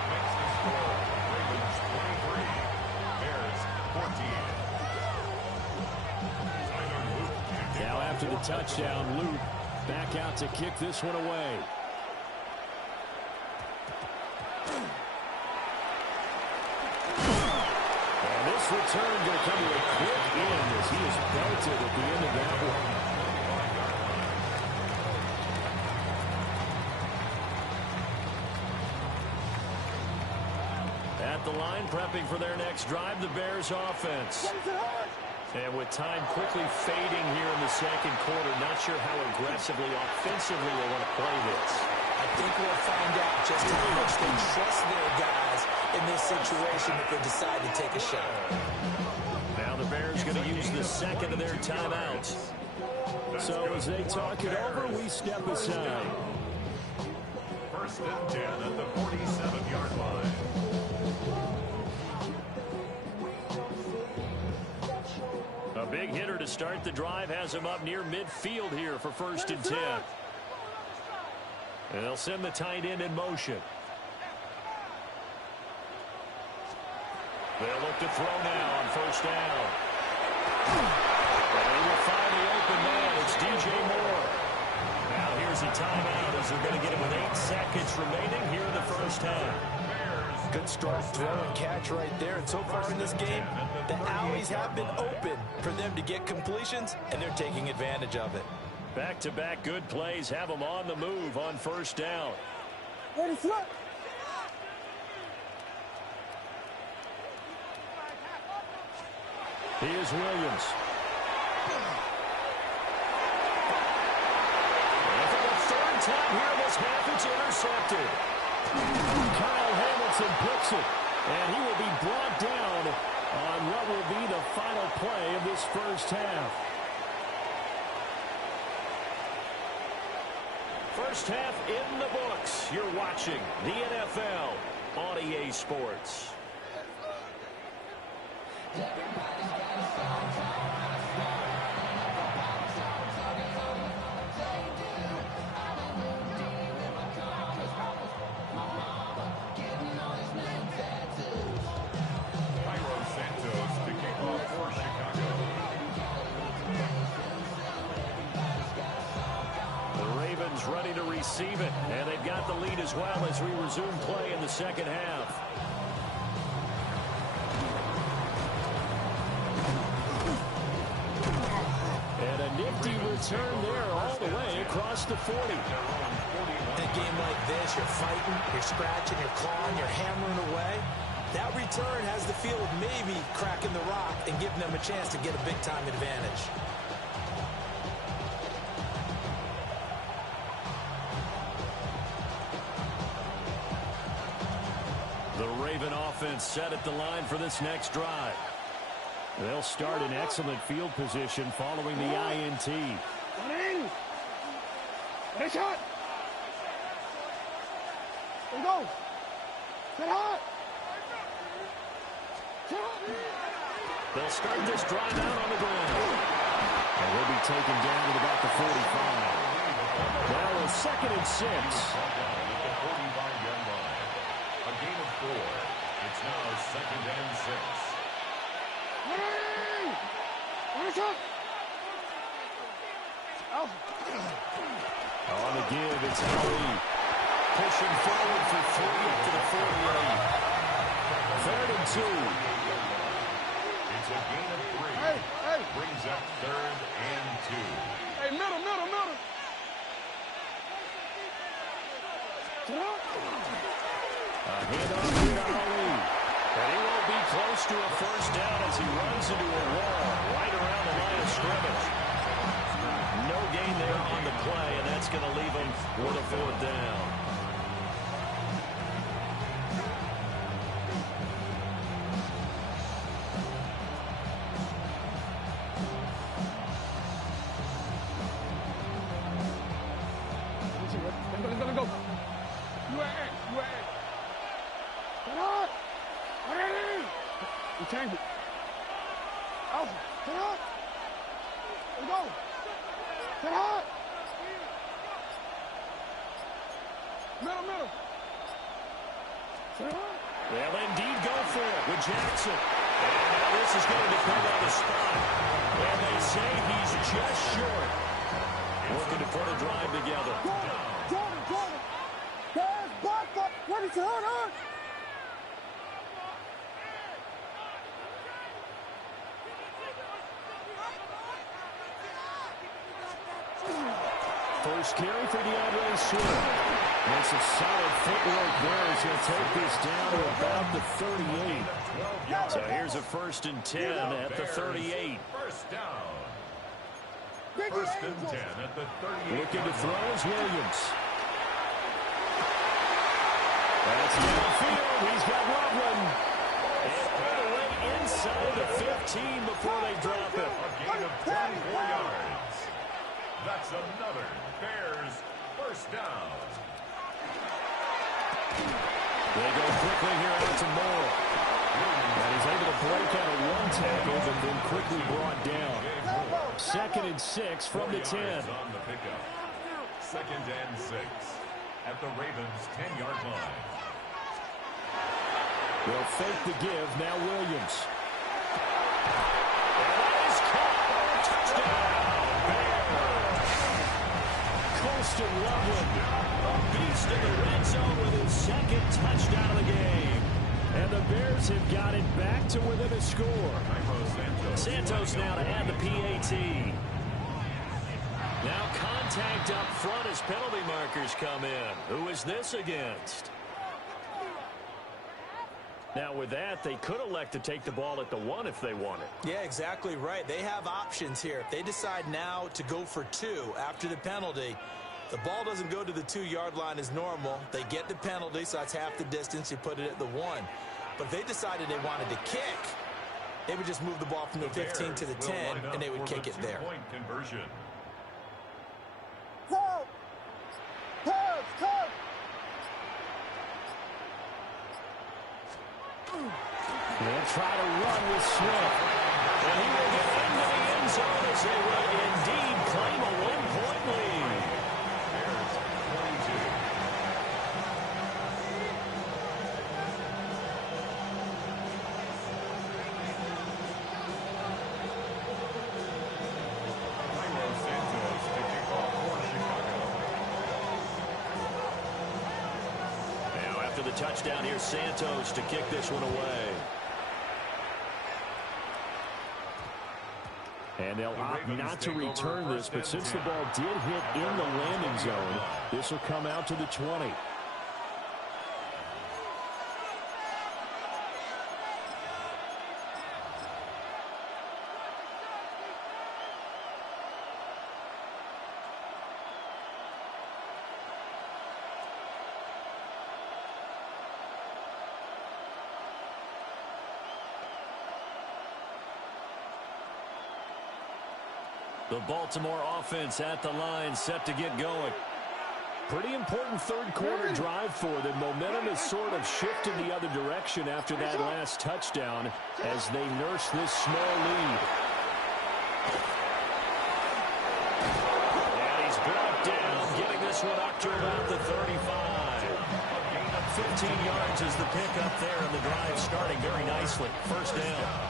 Makes the score Ravens 23, Bears 14. Now after the touchdown, Luke back out to kick this one away. And this return going to come to a quick end as he is belted at the end of that one. At the line, prepping for their next drive, the Bears offense. And with time quickly fading here in the 2nd quarter, not sure how aggressively, offensively they want to play this. I think we'll find out just how much they trust their guys in this situation if they decide to take a shot. Now the Bears going to use the 2nd of their timeouts. So as they talk it over, we step aside. First and 10 at the 47-yard line. A big hitter to start the drive has him up near midfield here for first and 10. And they'll send the tight end in motion. They'll look to throw now on first down. And they will find the open man. It's DJ Moore. Now here's a timeout as they're going to get him with 8 seconds remaining here in the first half. Good strong throw and catch right there. And so far in this game, the alleys have been open for them to get completions, and they're taking advantage of it. Back-to-back good plays have them on the move on first down. Ready, flip. Here's Williams. And for the third time here in this half, it's intercepted. Kyle Hamilton picks it, and he will be brought down on what will be the final play of this first half. First half in the books. You're watching the NFL on EA Sports. Ready to receive it, and they've got the lead as well as we resume play in the second half. And a nifty return there all the way across the 40. In a game like this, you're fighting, you're scratching, you're clawing, you're hammering away. That return has the feel of maybe cracking the rock and giving them a chance to get a big-time advantage. The Raven offense set at the line for this next drive. They'll start in excellent field position following the INT. Running. Ready, shot. There we go. Get hot. They'll start this drive out on the ground. And he'll be taken down at about the 45. Well, a 2nd and 6. A gain of 4. It's now 2nd and 6. On the give, it's Na-illy. Pushing forward for 3 up to the 48. 3rd and 2. It's a gain of 3. Hey. Brings up 3rd and 2. Hey, middle. A handoff to Na-illy. And he won't be close to a first down as he runs into a wall right around the line of scrimmage. No gain there on the play, and that's going to leave him with a 4th down. Let go. UAA. Get up. Ready. You change it. Alpha. Get up. Let go. Get up. Middle. They'll indeed go for it with Jackson. And now this is going to depend on the spot. And they say he's just short. Looking to put a drive together. Jordan. There's Barker. Ready to hurt. First carry for DeAndre Swift. Makes a solid footwork there as he'll take this down to about the 38. So here's a 1st and 10 at the 38. First down. 1st and 10 at the 38. Looking to throw is Williams. That's downfield. He's got Loveland. And all the way inside the 15 before they drop it. A gain of 24 yards. That's another Bears first down. They go quickly here out to Moore. And he's able to break out of one tackle, but then quickly brought down. 2nd and 6 from the 10. On the pickup. 2nd and 6 at the Ravens' 10-yard line. They'll fake the give. Now Williams. And that is caught. Touchdown. Colston Loveland, a beast in the red zone with his 2nd touchdown of the game. And the Bears have got it back to within a score. Santos now to add the PAT. Now contact up front as penalty markers come in. Who is this against? Now with that, they could elect to take the ball at the 1 if they wanted. Yeah, exactly right. They have options here. If they decide now to go for 2 after the penalty, the ball doesn't go to the 2-yard line as normal. They get the penalty, so that's half the distance. You put it at the 1. But if they decided they wanted to kick, they would just move the ball from the 15 to the 10, and they would kick it there. Conversion. They'll try to run with Smith. And he will get into the end zone as they will indeed claim a 1-point lead. Bears 22. Santos to kick off for Chicago. Now after the touchdown, here's Santos to kick this one away. And they'll opt not to return this, but since the ball did hit in the landing zone, this will come out to the 20. The Baltimore offense at the line, set to get going. Pretty important third-quarter drive for them. Momentum has sort of shifted the other direction after that last touchdown as they nurse this small lead. And he's brought down, getting this one up to about the 35. 15 yards is the pickup there, and the drive starting very nicely. First down.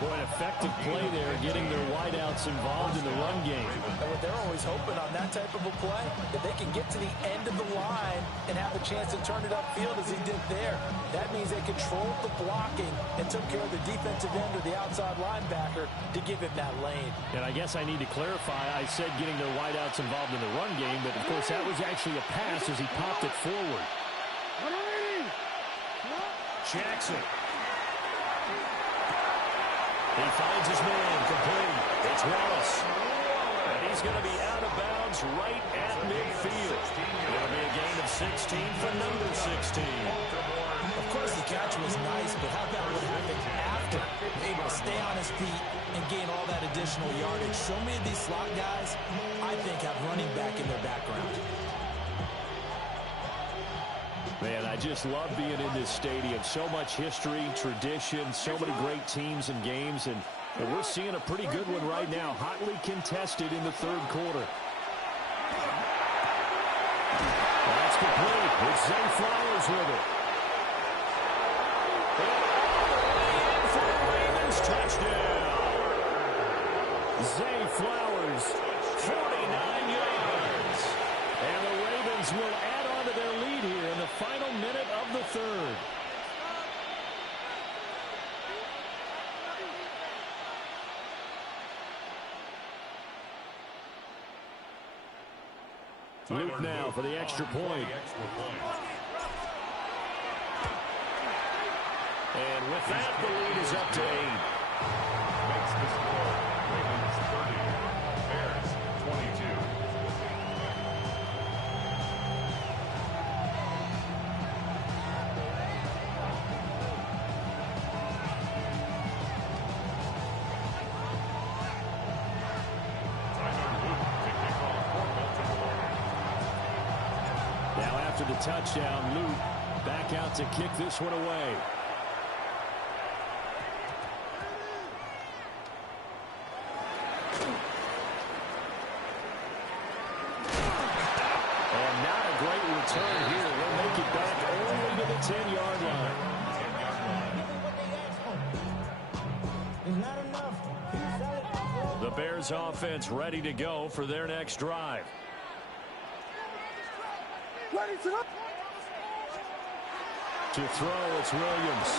Boy, an effective play there, getting their wideouts involved in the run game. And what they're always hoping on that type of a play, if they can get to the end of the line and have a chance to turn it upfield as he did there, that means they controlled the blocking and took care of the defensive end or the outside linebacker to give him that lane. And I guess I need to clarify, I said getting their wideouts involved in the run game, but of course that was actually a pass as he popped it forward. Jackson. He finds his man, complete. It's Wallace. And he's going to be out of bounds right at midfield. It'll be a gain of 16 for number 16. Of course, the catch was nice, but how about what happened after? Able to stay on his feet and gain all that additional yardage. So many of these slot guys, I think, have running back in their background. Man, I just love being in this stadium. So much history, tradition, so many great teams and games, and we're seeing a pretty good one right now. Hotly contested in the third quarter. That's complete. It's Zay Flowers with it. And for the Ravens touchdown. Zay Flowers, 49 yards. And the Ravens will add on to their lead here in the final minute of the third. Luke now for the extra point. And with that, the lead is up to 8. Makes the score. Ravens 30. Bears 22. the touchdown. Luke back out to kick this one away. And not a great return here. They'll make it back only to the 10-yard line. The Bears offense ready to go for their next drive. To throw, it's Williams.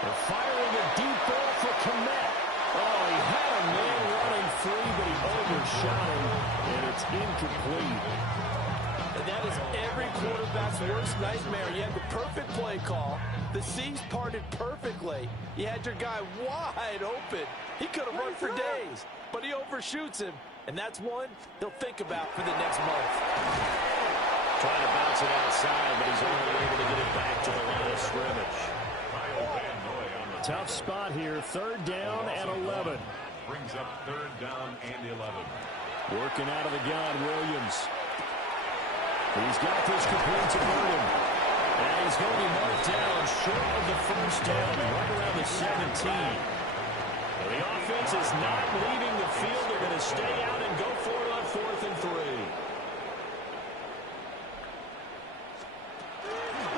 They're firing a deep ball for Komet. Oh, he had a man running free, but he overshot him, and it's incomplete. And that is every quarterback's worst nightmare. You had the perfect play call. The seams parted perfectly. You had your guy wide open. He could have run for days, but he overshoots him. And that's one he'll think about for the next month. Trying to bounce it outside, but he's only able to get it back to the line of scrimmage. Tough spot here. 3rd down and 11. Brings up 3rd down and 11. Working out of the gun, Williams. He's got this complete to Burden. And he's going to be marked down short of the 1st down, right around the 17. The offense is not leaving the field. They're going to stay out and go for it on 4th and 3.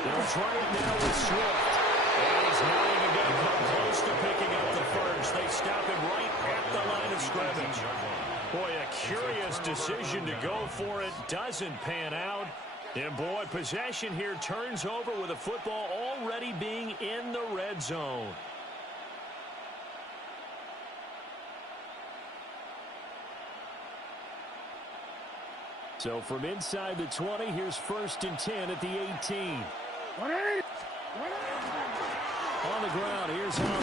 They'll try it now with Swift. And he's not even going to come close to picking up the first. They stop him right at the line of scrimmage. Boy, a curious decision to go for it. Doesn't pan out. And, boy, possession here turns over with the football already being in the red zone. So from inside the 20, here's 1st and 10 at the 18. On the ground, here's Na-illy.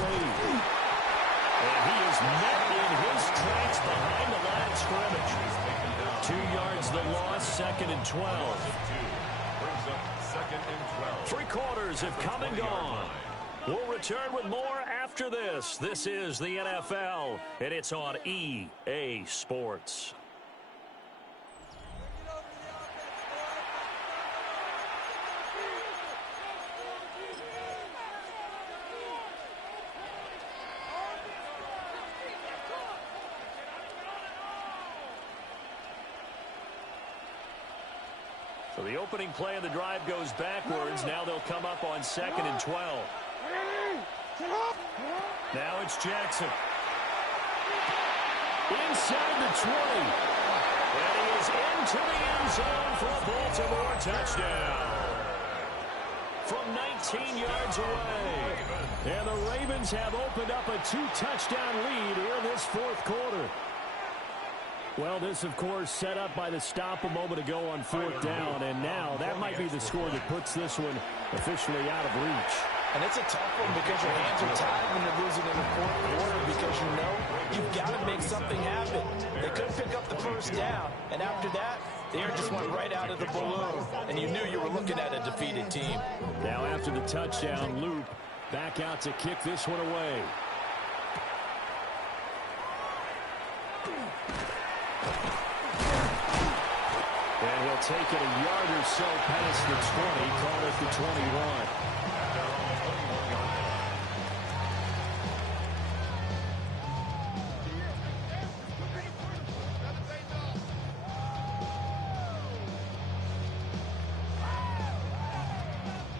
And he is met in his tracks behind the line of scrimmage. 2 yards the loss, 2nd and 12. Brings up 2nd and 12. 3 quarters have come and gone. We'll return with more after this. This is the NFL, and it's on EA Sports. So the opening play of the drive goes backwards. Now they'll come up on 2nd and 12. Now it's Jackson. Inside the 20. And he is into the end zone for a Baltimore touchdown. From 19 yards away. And the Ravens have opened up a 2-touchdown lead here in this 4th quarter. Well, this, of course, set up by the stop a moment ago on 4th down, and now that might be the score that puts this one officially out of reach. And it's a tough one because your hands are tied when you're losing in the 4th quarter because you know you've got to make something happen. They couldn't pick up the 1st down, and after that, the air just went right out of the balloon, and you knew you were looking at a defeated team. Now after the touchdown, Luke back out to kick this one away. And he'll take it a yard or so past the 20, call it the 21.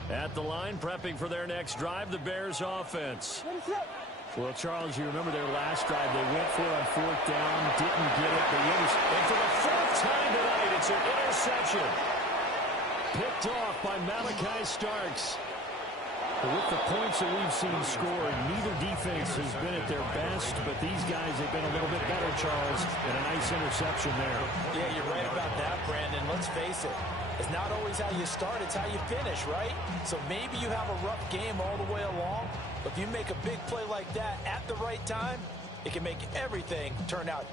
At the line, prepping for their next drive, the Bears offense. Well, Charles, you remember their last drive. They went for it on 4th down, didn't get it. And for the 4th time tonight, it's an interception. Picked off by Malachi Starks. But with the points that we've seen scored, neither defense has been at their best, but these guys have been a little bit better, Charles, and a nice interception there. Yeah, you're right about that, Brandon. Let's face it. It's not always how you start, it's how you finish, right? So maybe you have a rough game all the way along, but if you make a big play like that at the right time, it can make everything turn out